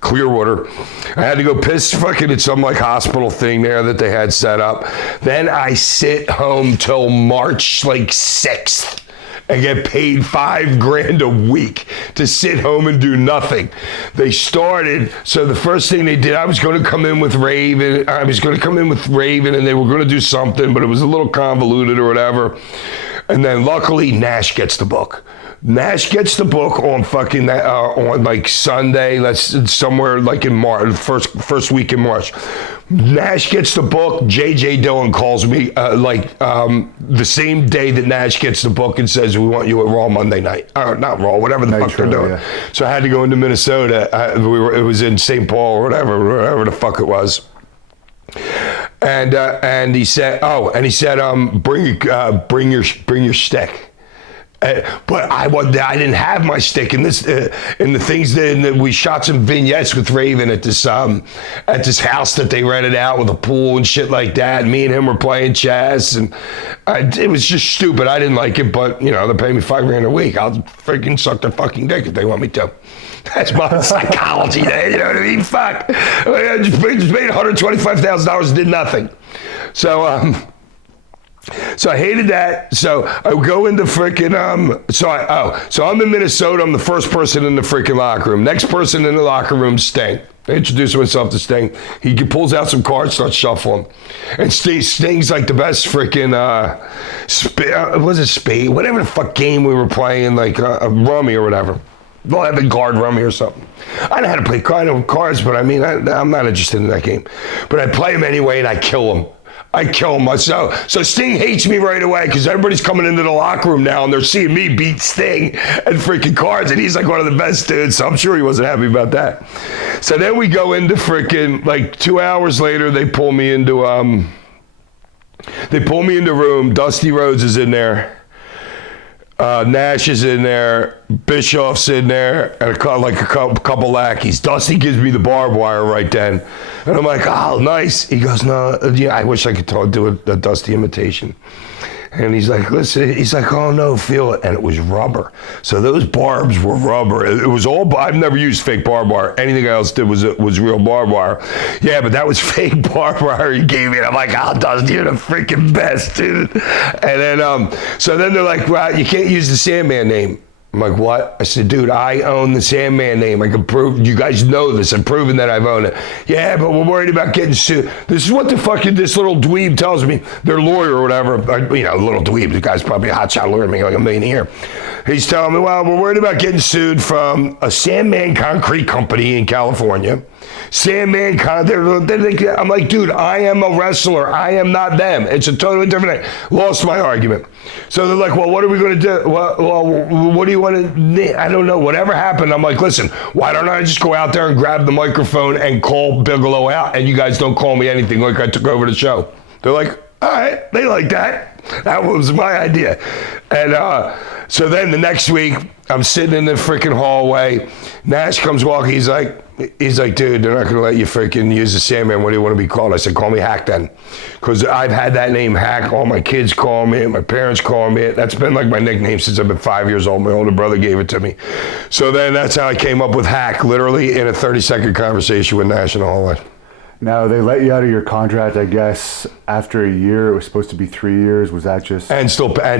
Clearwater. I had to go piss at some hospital thing there that they had set up. Then I sit home till March 6th and get paid $5,000 a week to sit home and do nothing. They started, so the first thing they did, I was going to come in with Raven, and they were going to do something, but it was a little convoluted or whatever. And then luckily Nash gets the book. Nash gets the book on on Sunday. That's somewhere in March, first week in March. Nash gets the book. JJ Dillon calls me the same day that Nash gets the book and says, we want you at Raw Monday night. Not Raw, whatever the fuck they're doing. Yeah. So I had to go into Minnesota. It was in St. Paul or whatever the fuck it was. And he said, bring your stick. But I didn't have my stick in this. In the things that we shot some vignettes with Raven at this house that they rented out with a pool and shit like that. Me and him were playing chess, and it was just stupid. I didn't like it, but they pay me $5,000 a week. I'll freaking suck their fucking dick if they want me to. That's my psychology there, you know what I mean? Fuck. I just made $125,000 and did nothing. So I hated that. So I go into freaking, so I'm in Minnesota. I'm the first person in the freaking locker room. Next person in the locker room, Sting. I introduce myself to Sting. He pulls out some cards, starts shuffling. And Sting's like the best freaking, spade? Whatever the fuck game we were playing, a rummy or whatever. 11 card rummy or something. I know how to play cards, but I'm not interested in that game. But I play them anyway, and I kill them. So Sting hates me right away because everybody's coming into the locker room now and they're seeing me beat Sting at freaking cards, and he's one of the best dudes, so I'm sure he wasn't happy about that. So then we go into freaking 2 hours later, they pull me into room. Dusty Rhodes is in there. Nash is in there, Bischoff's in there, and a couple lackeys. Dusty gives me the barbed wire right then. And I'm like, oh, nice. He goes, no, I wish I could do a Dusty imitation. And he's like, listen, oh no, feel it. And it was rubber. So those barbs were rubber. It was all, I've never used fake barbed wire. Anything else did was real barbed wire. Yeah, but that was fake barbed wire he gave me. And I'm like, oh, Dusty, you're the freaking best, dude. And then, so then they're like, well, you can't use the Sandman name. I'm like, what? I said, dude, I own the Sandman name. I can prove, you guys know this. I'm proving that I've owned it. Yeah, but we're worried about getting sued. This is what the fucking, this little dweeb tells me, their lawyer or whatever, little dweeb, the guy's probably a hotshot lawyer making like $1 million a year. He's telling me, well, we're worried about getting sued from a Sandman concrete company in California. Sandman, I'm like, dude, I am a wrestler. I am not them. It's a totally different thing. Lost my argument. So they're like, well, what are we going to do? Well, what do you want to, I don't know. Whatever happened, I'm like, listen, why don't I just go out there and grab the microphone and call Bigelow out, and you guys don't call me anything like I took over the show. They're like, all right, they like that. That was my idea. And so then the next week, I'm sitting in the freaking hallway. Nash comes walking. He's like, dude, they're not going to let you freaking use the Sandman. What do you want to be called? I said, call me Hack then. Because I've had that name Hack. All my kids call me it. My parents call me it. That's been like my nickname since I've been 5 years old. My older brother gave it to me. So then that's how I came up with Hack, literally in a 30-second conversation with Nash in the hallway. Now, they let you out of your contract, I guess, after a year. It was supposed to be 3 years. Was that just... And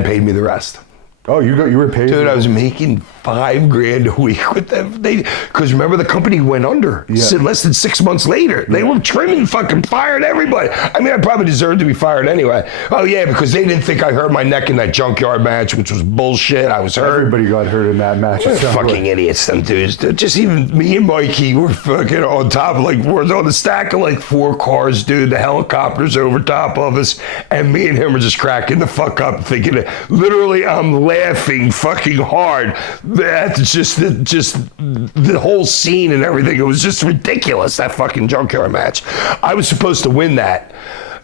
paid me the rest. Oh, you were paid. Dude, I was making $5,000 a week with them. Because remember, the company went under. Yeah. Less than 6 months later. They were trimming, fucking fired everybody. I mean, I probably deserved to be fired anyway. Oh yeah, because they didn't think I hurt my neck in that junkyard match, which was bullshit. I was hurt. Everybody got hurt in that match. They're fucking idiots, them dudes. Just even me and Mikey were fucking on top, like we're on the stack of like 4 cars, dude. The helicopter's over top of us, and me and him are just cracking the fuck up, thinking that literally I'm laughing fucking hard. That's just the whole scene and everything. It was just ridiculous, that fucking junkyard match. I was supposed to win that.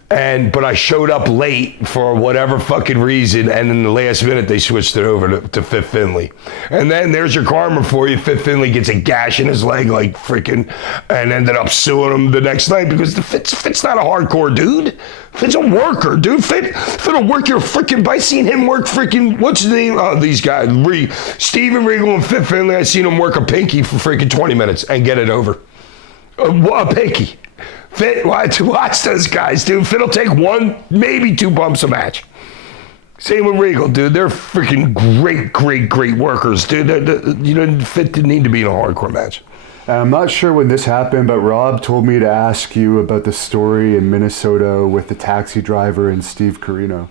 But I showed up late for whatever fucking reason, and in the last minute they switched it over to Fit Finley. And then there's your karma for you. Fit Finley gets a gash in his leg like freaking, and ended up suing him the next night because Fit's not a hardcore dude. Fit's a worker, dude. Fit'll work your freaking. I seen him work freaking. What's his name? Oh, these guys, Steven Regal and Fit Finley. I seen him work a pinky for freaking 20 minutes and get it over. A pinky. Fit, watch those guys, dude. Fit will take 1, maybe 2 bumps a match. Same with Regal, dude. They're freaking great workers, dude. Fit didn't need to be in a hardcore match. I'm not sure when this happened, but Rob told me to ask you about the story in Minnesota with the taxi driver and Steve Corino.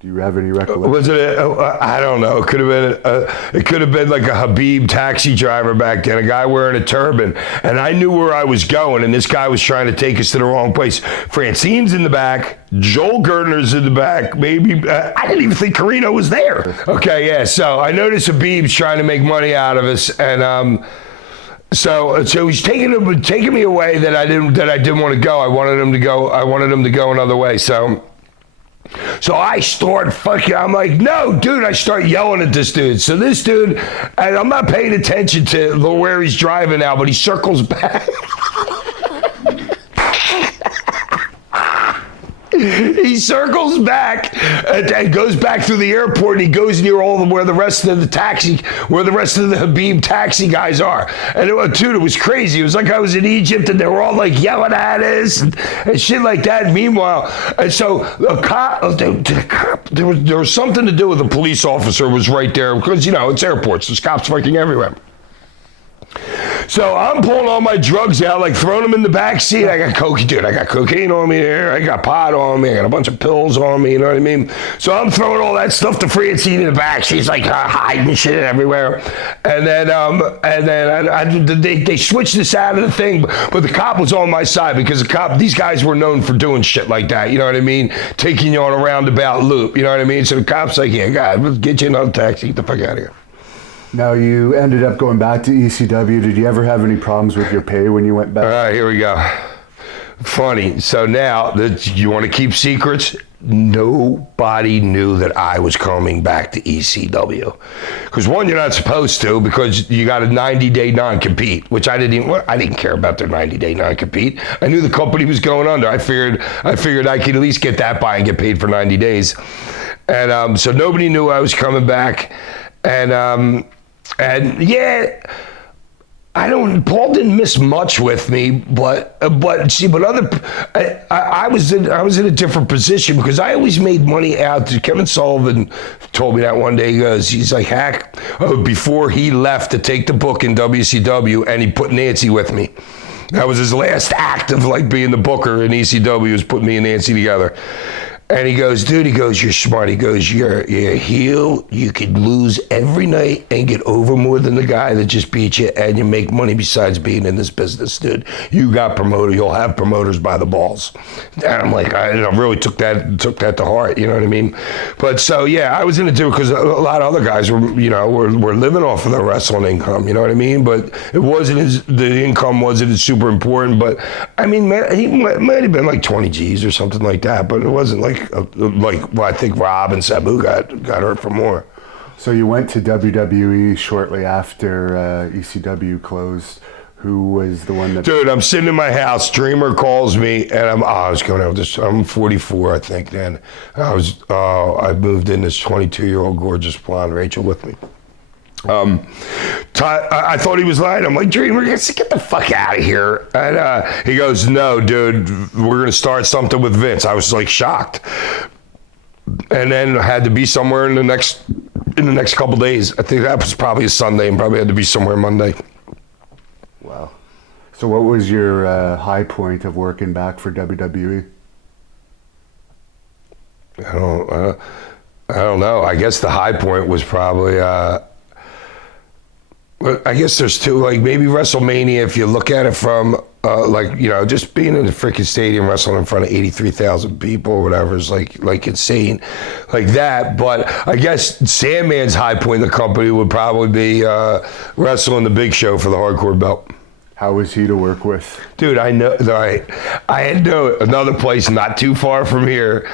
Do you have any recollection? Was it? I don't know. It could have been like a Habib taxi driver back then, a guy wearing a turban, and I knew where I was going, and this guy was trying to take us to the wrong place. Francine's in the back, Joel Gertner's in the back. Maybe I didn't even think Carino was there. Okay, yeah. So I noticed Habib's trying to make money out of us, and So he's taking me away that I didn't want to go. I wanted him to go another way. So I start fucking, I'm like, no, dude, I start yelling at this dude. So this dude, and I'm not paying attention to where he's driving now, but he circles back. He circles back and goes back through the airport, and he goes near where the rest of the Habib taxi guys are. And it was crazy. It was like I was in Egypt, and they were all like yelling at us and shit like that. Meanwhile, and so there was something to do with the police officer was right there because it's airports. There's cops fucking everywhere. So I'm pulling all my drugs out, like throwing them in the back seat. I got cocaine on me there. I got pot on me. I got a bunch of pills on me. You know what I mean? So I'm throwing all that stuff to Francine in the back. She's like hiding shit everywhere. And then they switched this out of the thing, but the cop was on my side because these guys were known for doing shit like that. You know what I mean? Taking you on a roundabout loop. You know what I mean? So the cop's like, yeah, God, let's get you another taxi. Get the fuck out of here. Now, you ended up going back to ECW. Did you ever have any problems with your pay when you went back? All right, here we go. Funny. So now, you want to keep secrets? Nobody knew that I was coming back to ECW. Because one, you're not supposed to, because you got a 90-day non-compete, which I didn't care about their 90-day non-compete. I knew the company was going under. I figured I could at least get that by and get paid for 90 days. And so nobody knew I was coming back. And yeah, Paul didn't miss much with me, but I was in a different position because I always made money out. Kevin Sullivan told me that one day. He's like, Hack, before he left to take the book in WCW, and he put Nancy with me. That was his last act of like being the booker in ECW, was putting me and Nancy together. And he goes, dude, you're smart. He goes, you're a heel. You could lose every night and get over more than the guy that just beat you, and you make money besides being in this business, dude. You got promoted. You'll have promoters by the balls. And I'm like, I really took that to heart. You know what I mean? But so yeah, I was into it because a lot of other guys were living off of the wrestling income. You know what I mean? But the income wasn't super important. But I mean, he might have been like 20 G's or something like that. But it wasn't like I think Rob and Sabu got hurt for more. So you went to WWE shortly after ECW closed. Who was the one that... Dude, I'm sitting in my house. Dreamer calls me, and I was going out with this. I'm 44, I think. Then I moved in this 22-year-old gorgeous blonde Rachel with me. Todd, I thought he was lying. I'm like, Dreamer, get the fuck out of here. And he goes, no, dude, we're going to start something with Vince. I was like shocked. And then I had to be somewhere in the next couple days. I think that was probably a Sunday, and probably had to be somewhere Monday. Wow. So what was your high point of working back for WWE? I don't know. I guess the high point was probably... I guess there's two, like maybe WrestleMania, if you look at it from just being in the freaking stadium wrestling in front of 83,000 people or whatever is like insane like that. But I guess Sandman's high point in the company would probably be wrestling the Big Show for the hardcore belt. How was he to work with? Dude, I know. I had another place not too far from here.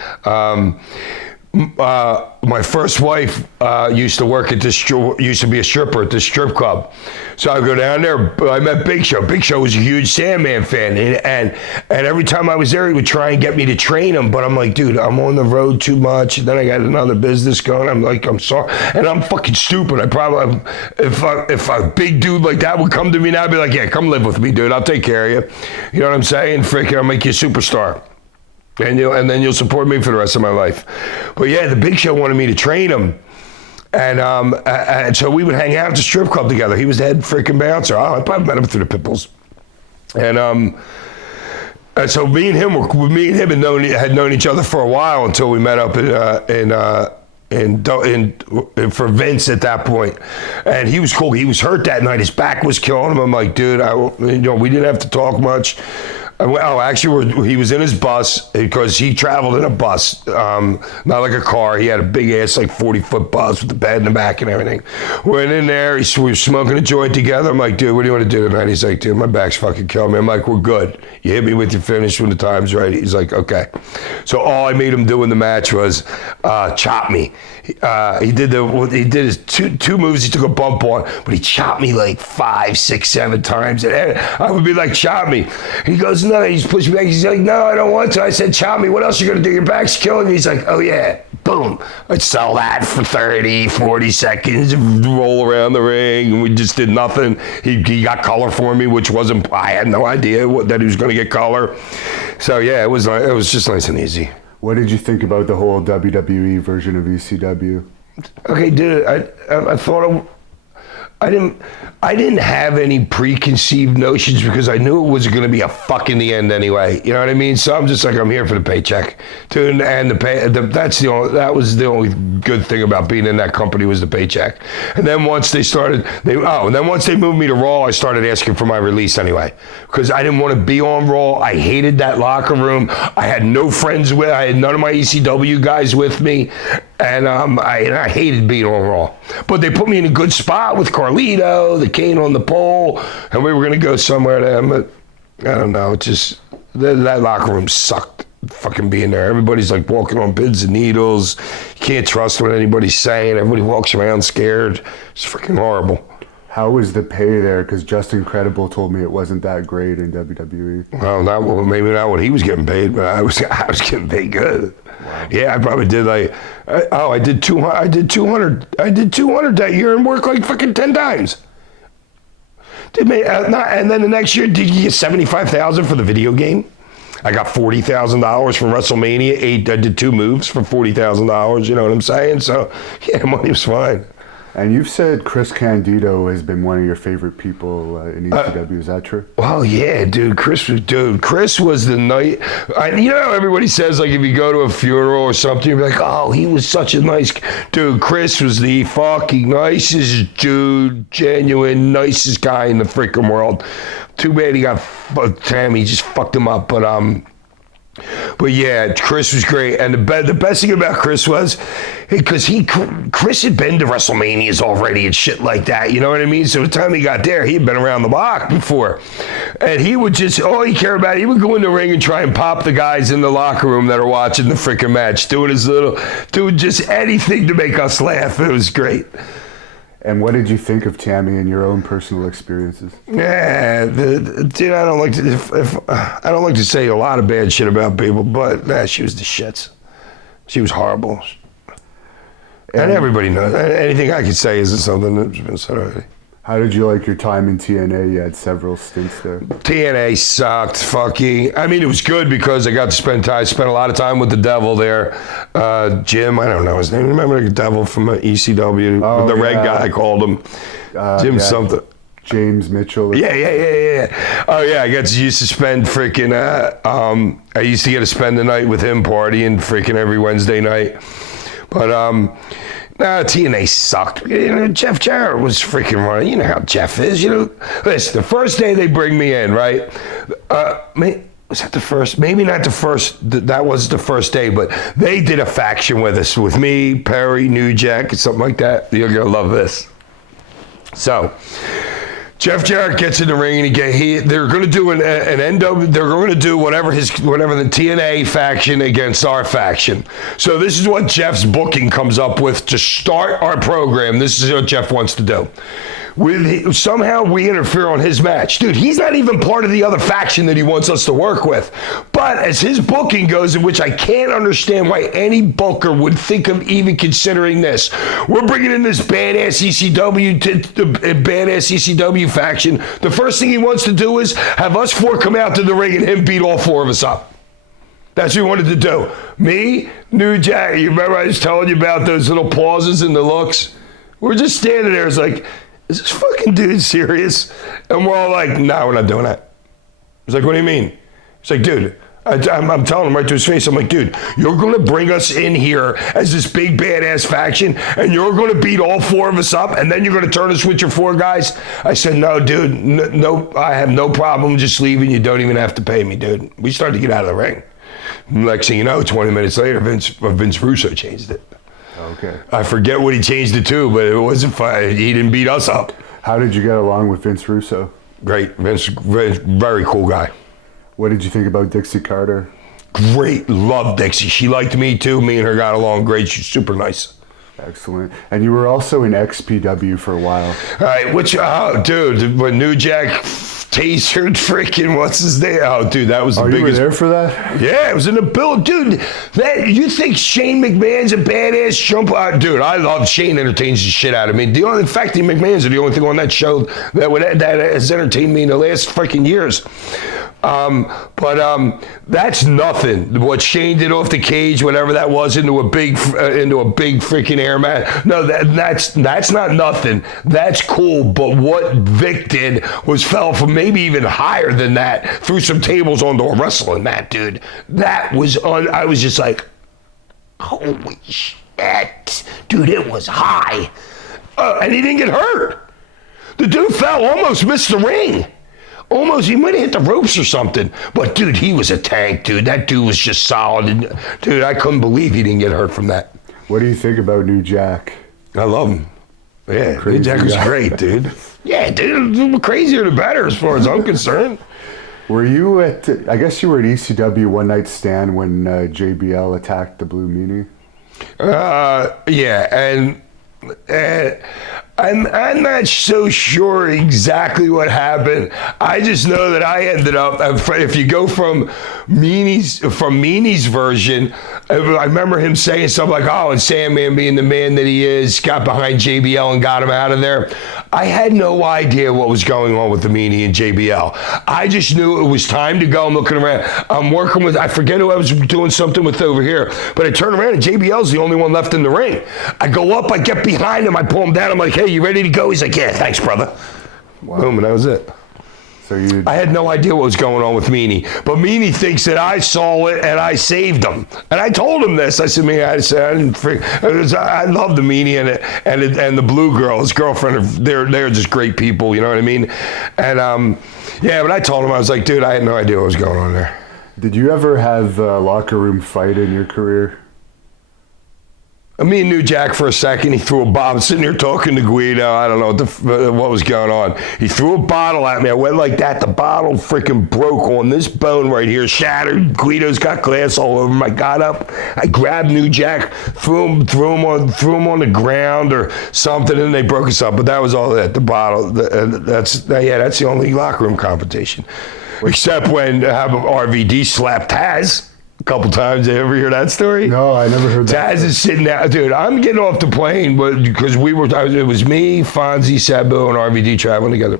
My first wife used to work at used to be a stripper at this strip club. So I go down there. I met Big Show. Big Show was a huge Sandman fan, and every time I was there, he would try and get me to train him. But I'm like, dude, I'm on the road too much. And then I got another business going. I'm like, I'm sorry, and I'm fucking stupid. I probably, if a big dude like that would come to me now, I'd be like, yeah, come live with me, dude. I'll take care of you. You know what I'm saying? Freaking, I'll make you a superstar. And then you'll support me for the rest of my life. But yeah, the Big Show wanted me to train him. And so we would hang out at the strip club together. He was the head freaking bouncer. I probably met him through the Pitbulls. And so me and him had known each other for a while until we met up for Vince at that point. And he was cool. He was hurt that night. His back was killing him. I'm like, dude, we didn't have to talk much. Actually, he was in his bus because he traveled in a bus, not like a car. He had a big ass, like 40-foot bus with the bed in the back and everything. Went in there. We were smoking a joint together. I'm like, dude, what do you want to do tonight? He's like, dude, my back's fucking killing me. I'm like, we're good. You hit me with your finish when the time's right. He's like, okay. So all I made him do in the match was chop me. He did his two moves. He took a bump on, but he chopped me like 5, 6, 7 times. And I would be like, chop me. And he goes, no. He's pushed me back. He's like, no, I don't want to. I said, chop me. What else are you going to do? Your back's killing you. He's like, oh yeah. Boom. I'd sell that for 30, 40 seconds, roll around the ring, and we just did nothing. He got color for me, which wasn't, I had no idea that he was going to get color. So yeah, it was just nice and easy. What did you think about the whole WWE version of ECW? Okay, dude, I thought I didn't have any preconceived notions because I knew it was going to be a fuck in the end anyway. You know what I mean? So I'm just like, I'm here for the paycheck, dude. And that was the only good thing about being in that company was the paycheck. And then once they moved me to Raw, I started asking for my release anyway because I didn't want to be on Raw. I hated that locker room. I had no friends I had none of my ECW guys with me. And I hated being on Raw. But they put me in a good spot with Carlito, the Kane on the pole, and we were going to go somewhere to but I don't know. It just, that locker room sucked fucking being there. Everybody's like walking on pins and needles. You can't trust what anybody's saying. Everybody walks around scared. It's freaking horrible. How was the pay there? Because Justin Credible told me it wasn't that great in WWE. Well, maybe not what he was getting paid, but I was getting paid good. Wow. Yeah, I probably did I did 200 that year and worked like fucking 10 times. And then the next year, did you get $75,000 for the video game? I got $40,000 from WrestleMania. I did 2 moves for $40,000. You know what I'm saying? So yeah, money was fine. And you've said Chris Candido has been one of your favorite people in ECW. Is that true? Well, yeah, dude. Chris was the night. You know how everybody says, like, if you go to a funeral or something, you're like, oh, he was such a nice dude. Chris was the fucking nicest dude, genuine, nicest guy in the freaking world. Too bad he got Tammy just fucked him up, but yeah, Chris was great, and the best thing about Chris was, because Chris had been to WrestleManias already and shit like that, you know what I mean? So by the time he got there, he'd been around the block before, and he would just, all he cared about, he would go in the ring and try and pop the guys in the locker room that are watching the freaking match, doing just anything to make us laugh. It was great. And what did you think of Tammy in your own personal experiences? Yeah, dude, I don't like to say a lot of bad shit about people, but she was the shits. She was horrible, and everybody knows. Anything I could say isn't something that's been said already. How did you like your time in TNA? You had several stints there. TNA sucked, fucking. I mean, it was good because I got to spend a lot of time with the devil there. Jim, I don't know his name. Remember the devil from ECW? Oh, the red guy called him. Jim something. James Mitchell. Yeah. Oh yeah, used to spend freaking. I used to get to spend the night with him partying freaking every Wednesday night. But TNA sucked. You know, Jeff Jarrett was freaking running. You know how Jeff is. You know, listen, the first day they bring me in, right? Was that the first? Maybe not the first. That was the first day, but they did a faction with us, with me, Perry, New Jack, something like that. You're gonna love this. So, Jeff Jarrett gets in the ring and they're going to do an NW. They're going to do whatever the TNA faction against our faction. So this is what Jeff's booking comes up with to start our program. This is what Jeff wants to do. Somehow we interfere on his match. Dude, he's not even part of the other faction that he wants us to work with. But as his booking goes, in which I can't understand why any booker would think of even considering this. We're bringing in this badass ECW faction. The first thing he wants to do is have us four come out to the ring and him beat all four of us up. That's what he wanted to do. Me, New Jack, you remember I was telling you about those little pauses and the looks? We're just standing there, it's like, is this fucking dude serious? And we're all like, nah, we're not doing that. He's like, what do you mean? He's like, dude, I'm telling him right to his face, I'm like, dude, you're going to bring us in here as this big badass faction and you're going to beat all four of us up and then you're going to turn us with your four guys? I said, no, dude, no, I have no problem just leaving. You don't even have to pay me, dude. We started to get out of the ring. Next thing you know, 20 minutes later, Vince Russo changed it. Okay. I forget what he changed it to, but it wasn't fine. He didn't beat us up. How did you get along with Vince Russo? Great. Vince, very cool guy. What did you think about Dixie Carter? Great. Loved Dixie. She liked me too. Me and her got along great. She's super nice. Excellent. And you were also in XPW for a while. All right. Dude, when New Jack tasered freaking, what's his name? Oh, dude, that was the biggest. You were there for that? Yeah, it was in the bill. Dude, you think Shane McMahon's a badass jump? Dude, I love Shane entertains the shit out of me. In fact, the McMahons are the only thing on that show that has entertained me in the last freaking years. But that's nothing. What Shane did off the cage, whatever that was, into a big freaking air mat. No, that's not nothing. That's cool. But what Vic did was fell from maybe even higher than that, threw some tables onto a wrestling mat, dude. That was I was just like, holy shit, dude, it was high, and he didn't get hurt. The dude fell, almost missed the ring. Almost, he might have hit the ropes or something. But, dude, he was a tank, dude. That dude was just solid. And, dude, I couldn't believe he didn't get hurt from that. What do you think about New Jack? I love him. Yeah, New Jack was great, dude. Yeah, dude, the crazier the better as far as I'm concerned. Were you I guess you were at ECW One Night Stand when JBL attacked the Blue Meanie? Yeah, and I'm not so sure exactly what happened. I just know that I ended up, if you go from Meanie's version, I remember him saying something like, oh, and Sandman being the man that he is, got behind JBL and got him out of there. I had no idea what was going on with the Meanie and JBL. I just knew it was time to go. I'm looking around. I'm working with, I forget who I was doing something with over here, but I turn around and JBL's the only one left in the ring. I go up, I get behind him, I pull him down, I'm like, hey, you ready to go? He's like, yeah, thanks, brother. Wow. Boom, and that was it. So I had no idea what was going on with Meanie, but Meanie thinks that I saw it and I saved him. And I told him this. I said, I love the Meanie and the Blue Girl, his girlfriend. They're just great people. You know what I mean? And but I told him, I was like, dude, I had no idea what was going on there. Did you ever have a locker room fight in your career? Me and New Jack for a second, he threw a bottle. I'm sitting here talking to Guido. I don't know what was going on. He threw a bottle at me. I went like that. The bottle freaking broke on this bone right here, shattered. Guido's got glass all over him. I got up. I grabbed New Jack, threw him on the ground or something, and they broke us up. But that was all that. The bottle. That's the only locker room competition. Except when RVD slapped Taz a couple times. Did you ever hear that story? No, I never heard that. Taz is sitting there. Dude, I'm getting off the plane because it was me, Fonzie, Sebo, and RVD traveling together.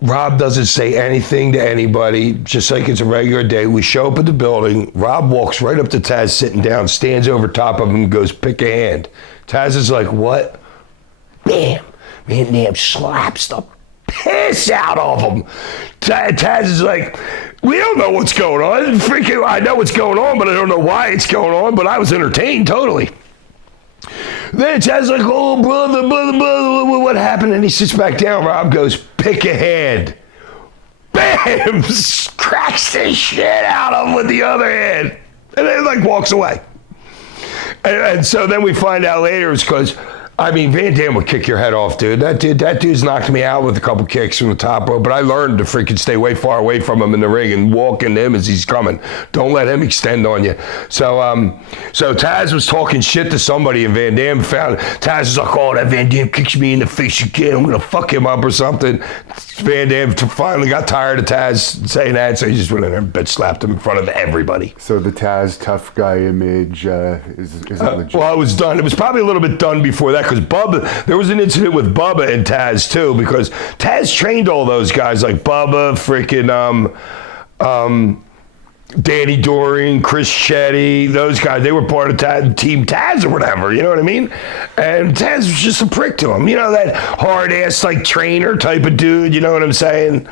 Rob doesn't say anything to anybody, just like it's a regular day. We show up at the building. Rob walks right up to Taz sitting down, stands over top of him, and goes, pick a hand. Taz is like, what? Bam. Man, damn, slaps the piss out of him. Taz is like, we don't know what's going on. Freaking, I know what's going on, but I don't know why it's going on, but I was entertained totally. Then Taz is like, oh, brother, what happened? And he sits back down. Rob goes, pick a hand. Bam! Cracks the shit out of him with the other hand. And then like walks away. And so then we find out later it's because, Van Dam would kick your head off, dude. That dude's knocked me out with a couple kicks from the top rope, but I learned to freaking stay far away from him in the ring and walk into him as he's coming. Don't let him extend on you. So Taz was talking shit to somebody, and Van Dam found Taz was like, oh, that Van Dam kicks me in the face again. I'm gonna fuck him up or something. Van Dam finally got tired of Taz saying that, so he just went in there and bitch slapped him in front of everybody. So the Taz tough guy image is legit? Well, it was done. It was probably a little bit done before that. Because Bubba, there was an incident with Bubba and Taz too, because Taz trained all those guys like Bubba, freaking Danny Doring, Chris Chetty, those guys. They were part of Team Taz or whatever, you know what I mean? And Taz was just a prick to him. You know, that hard-ass like trainer type of dude, you know what I'm saying?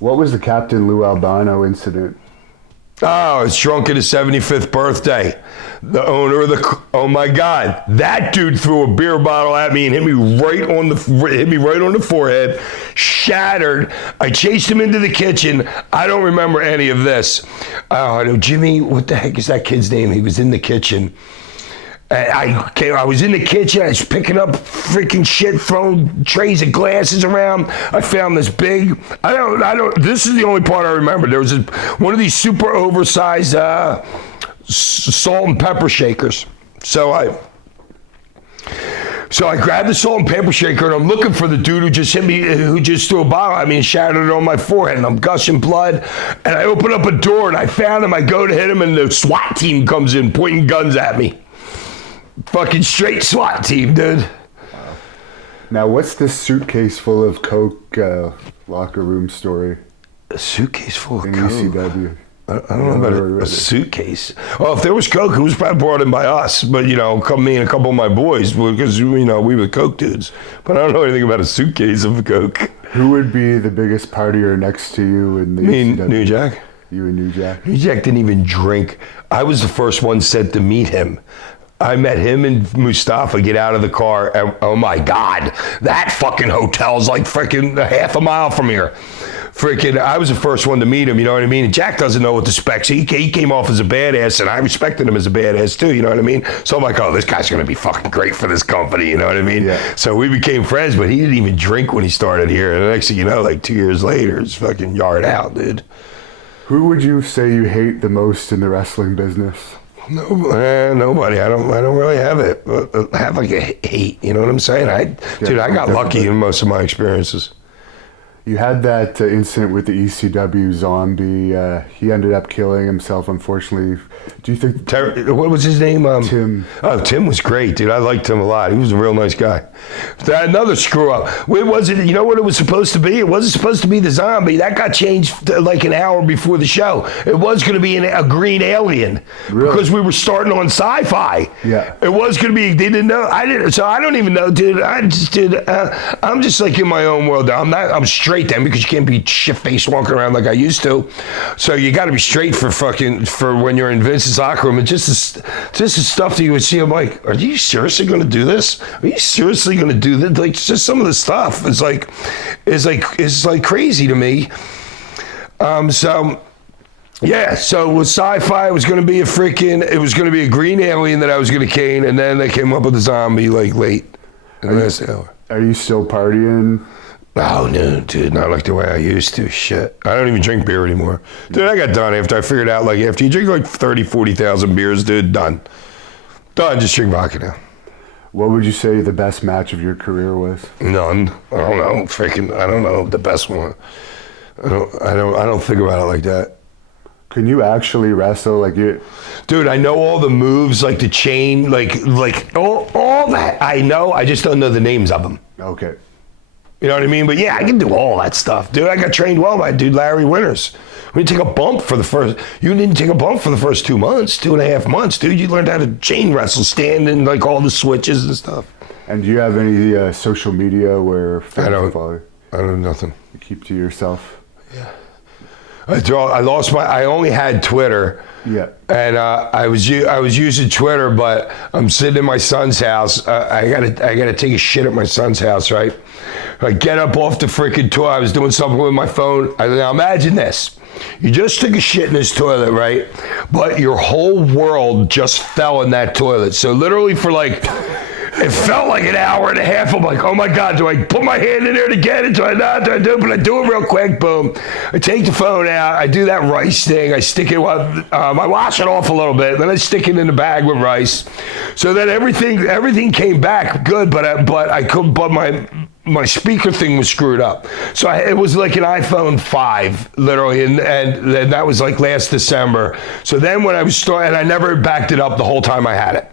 What was the Captain Lou Albano incident? Oh, it's drunk at his 75th birthday. The owner of oh my God, that dude threw a beer bottle at me and hit me right on the forehead, shattered. I chased him into the kitchen. I don't remember any of this. Oh, no, Jimmy, what the heck is that kid's name? He was in the kitchen. I was in the kitchen. I was picking up freaking shit, throwing trays of glasses around. I found this big. This is the only part I remember. There was one of these super oversized salt and pepper shakers. So I grabbed the salt and pepper shaker and I'm looking for the dude who just hit me, who just threw a bottle at me and shattered it on my forehead, and I'm gushing blood. And I open up a door and I found him. I go to hit him and the SWAT team comes in pointing guns at me. Fucking straight SWAT team, dude. Now, what's this suitcase full of coke locker room story? A suitcase full of in coke? ECW. I don't know about a suitcase. Well, if there was coke, it was probably brought in by us. But, me and a couple of my boys, because, we were coke dudes. But I don't know anything about a suitcase of coke. Who would be the biggest partier next to you in the ECW? New Jack. You and New Jack? New Jack didn't even drink. I was the first one sent to meet him. I met him and Mustafa get out of the car, and oh my God, that fucking hotel's like freaking half a mile from here. Freaking, I was the first one to meet him, you know what I mean? And Jack doesn't know what the specs. He came off as a badass, and I respected him as a badass too, you know what I mean? So I'm like, oh, this guy's gonna be fucking great for this company, you know what I mean? Yeah. So we became friends, but he didn't even drink when he started here. And the next thing you know, like 2 years later, it's fucking yard out, dude. Who would you say you hate the most in the wrestling business? No, nobody. I don't really have it. Have like a hate. You know what I'm saying? Dude, I got lucky in most of my experiences. You had that incident with the ECW zombie. He ended up killing himself, unfortunately. Do you think... What was his name? Tim. Oh, Tim was great, dude. I liked him a lot. He was a real nice guy. Another screw up. You know what it was supposed to be? It wasn't supposed to be the zombie. That got changed like an hour before the show. It was going to be a green alien. Really? Because we were starting on sci-fi. Yeah. It was going to be, they didn't know. I didn't, so I don't even know, dude. I'm just like in my own world. I'm straight then, because you can't be shit-faced walking around like I used to. So you got to be straight for when you're in Vince's locker room. And just the stuff that you would see, I'm like, are you seriously going to do this? Are you seriously going to do this? Like, just some of the stuff is like crazy to me. So with sci-fi, it was going to be a green alien that I was going to cane, and then they came up with a zombie like late in the last hour. Are you still partying? Oh, no, dude, not like the way I used to. Shit. I don't even drink beer anymore. Dude, I got done after I figured out, like, after you drink like 30, 40,000 beers, dude, done. Just drink vodka now. What would you say the best match of your career was? None. I don't know. I don't know the best one. I don't think about it like that. Can you actually wrestle like you? Dude, I know all the moves, like the chain, like all that. I know. I just don't know the names of them. Okay. You know what I mean? But yeah, I can do all that stuff. Dude, I got trained well by dude Larry Winters. You didn't take a bump for the first 2 months, 2.5 months, dude. You learned how to chain wrestle, stand in like all the switches and stuff. And do you have any social media where fans I don't follow? I don't know nothing. You keep to yourself? Yeah. I only had Twitter. Yeah. And I was using Twitter, but I'm sitting in my son's house. I gotta take a shit at my son's house, right? I get up off the freaking toilet. I was doing something with my phone. Now imagine this. You just took a shit in this toilet, right? But your whole world just fell in that toilet. So literally for like, it felt like an hour and a half. I'm like, oh my God, do I put my hand in there to get it? Do I not? Do I do it? But I do it real quick, boom. I take the phone out. I do that rice thing. I stick it, I wash it off a little bit. Then I stick it in the bag with rice. So then everything came back good, but my speaker thing was screwed up. So it was like an iPhone 5, literally, and that was like last December. So then when I was and I never backed it up the whole time I had it.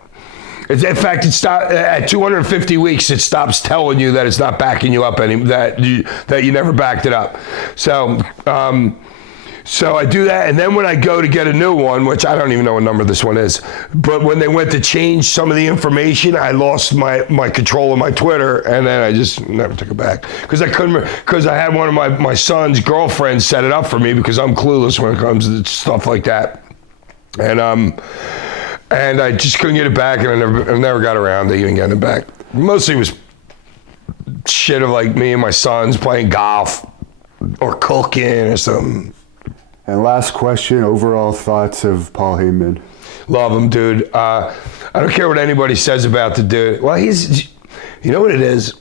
In fact, it stopped at 250 weeks. It stops telling you that it's not backing you up that you never backed it up. So I do that, and then when I go to get a new one, which I don't even know what number this one is, but when they went to change some of the information, I lost my control of my Twitter, and then I just never took it back because I had one of my son's girlfriends set it up for me because I'm clueless when it comes to stuff like that, and I just couldn't get it back, and I never got around to even getting it back. Mostly it was shit of like me and my sons playing golf or cooking or something. And last question, overall thoughts of Paul Heyman? Love him, dude. I don't care what anybody says about the dude. Well, you know what it is?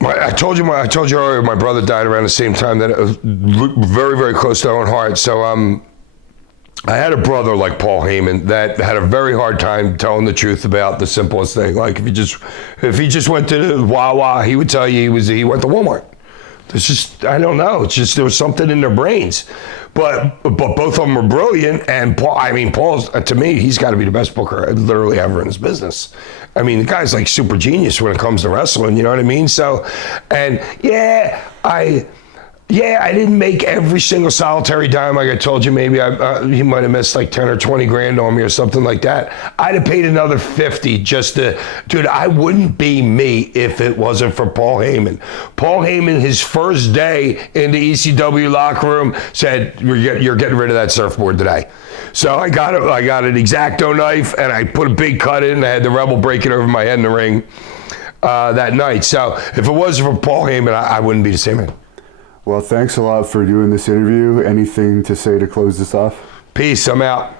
I told you earlier, my brother died around the same time that it was very, very close to our own heart. So I had a brother like Paul Heyman that had a very hard time telling the truth about the simplest thing. Like if he just went to the Wawa, he would tell you he went to Walmart. It's just, I don't know. It's just there was something in their brains. But both of them were brilliant. And Paul's, to me, he's got to be the best booker literally ever in his business. I mean, the guy's like super genius when it comes to wrestling, you know what I mean? So, and I didn't make every single solitary dime. Like I told you, maybe he might have missed like 10 or 20 grand on me or something like that. I'd have paid another 50 dude, I wouldn't be me if it wasn't for Paul Heyman. Paul Heyman, his first day in the ECW locker room said, you're getting rid of that surfboard today. So I got an X-Acto knife and I put a big cut in and I had the Rebel break it over my head in the ring that night. So if it wasn't for Paul Heyman, I wouldn't be the same man. Well, thanks a lot for doing this interview. Anything to say to close this off? Peace. I'm out.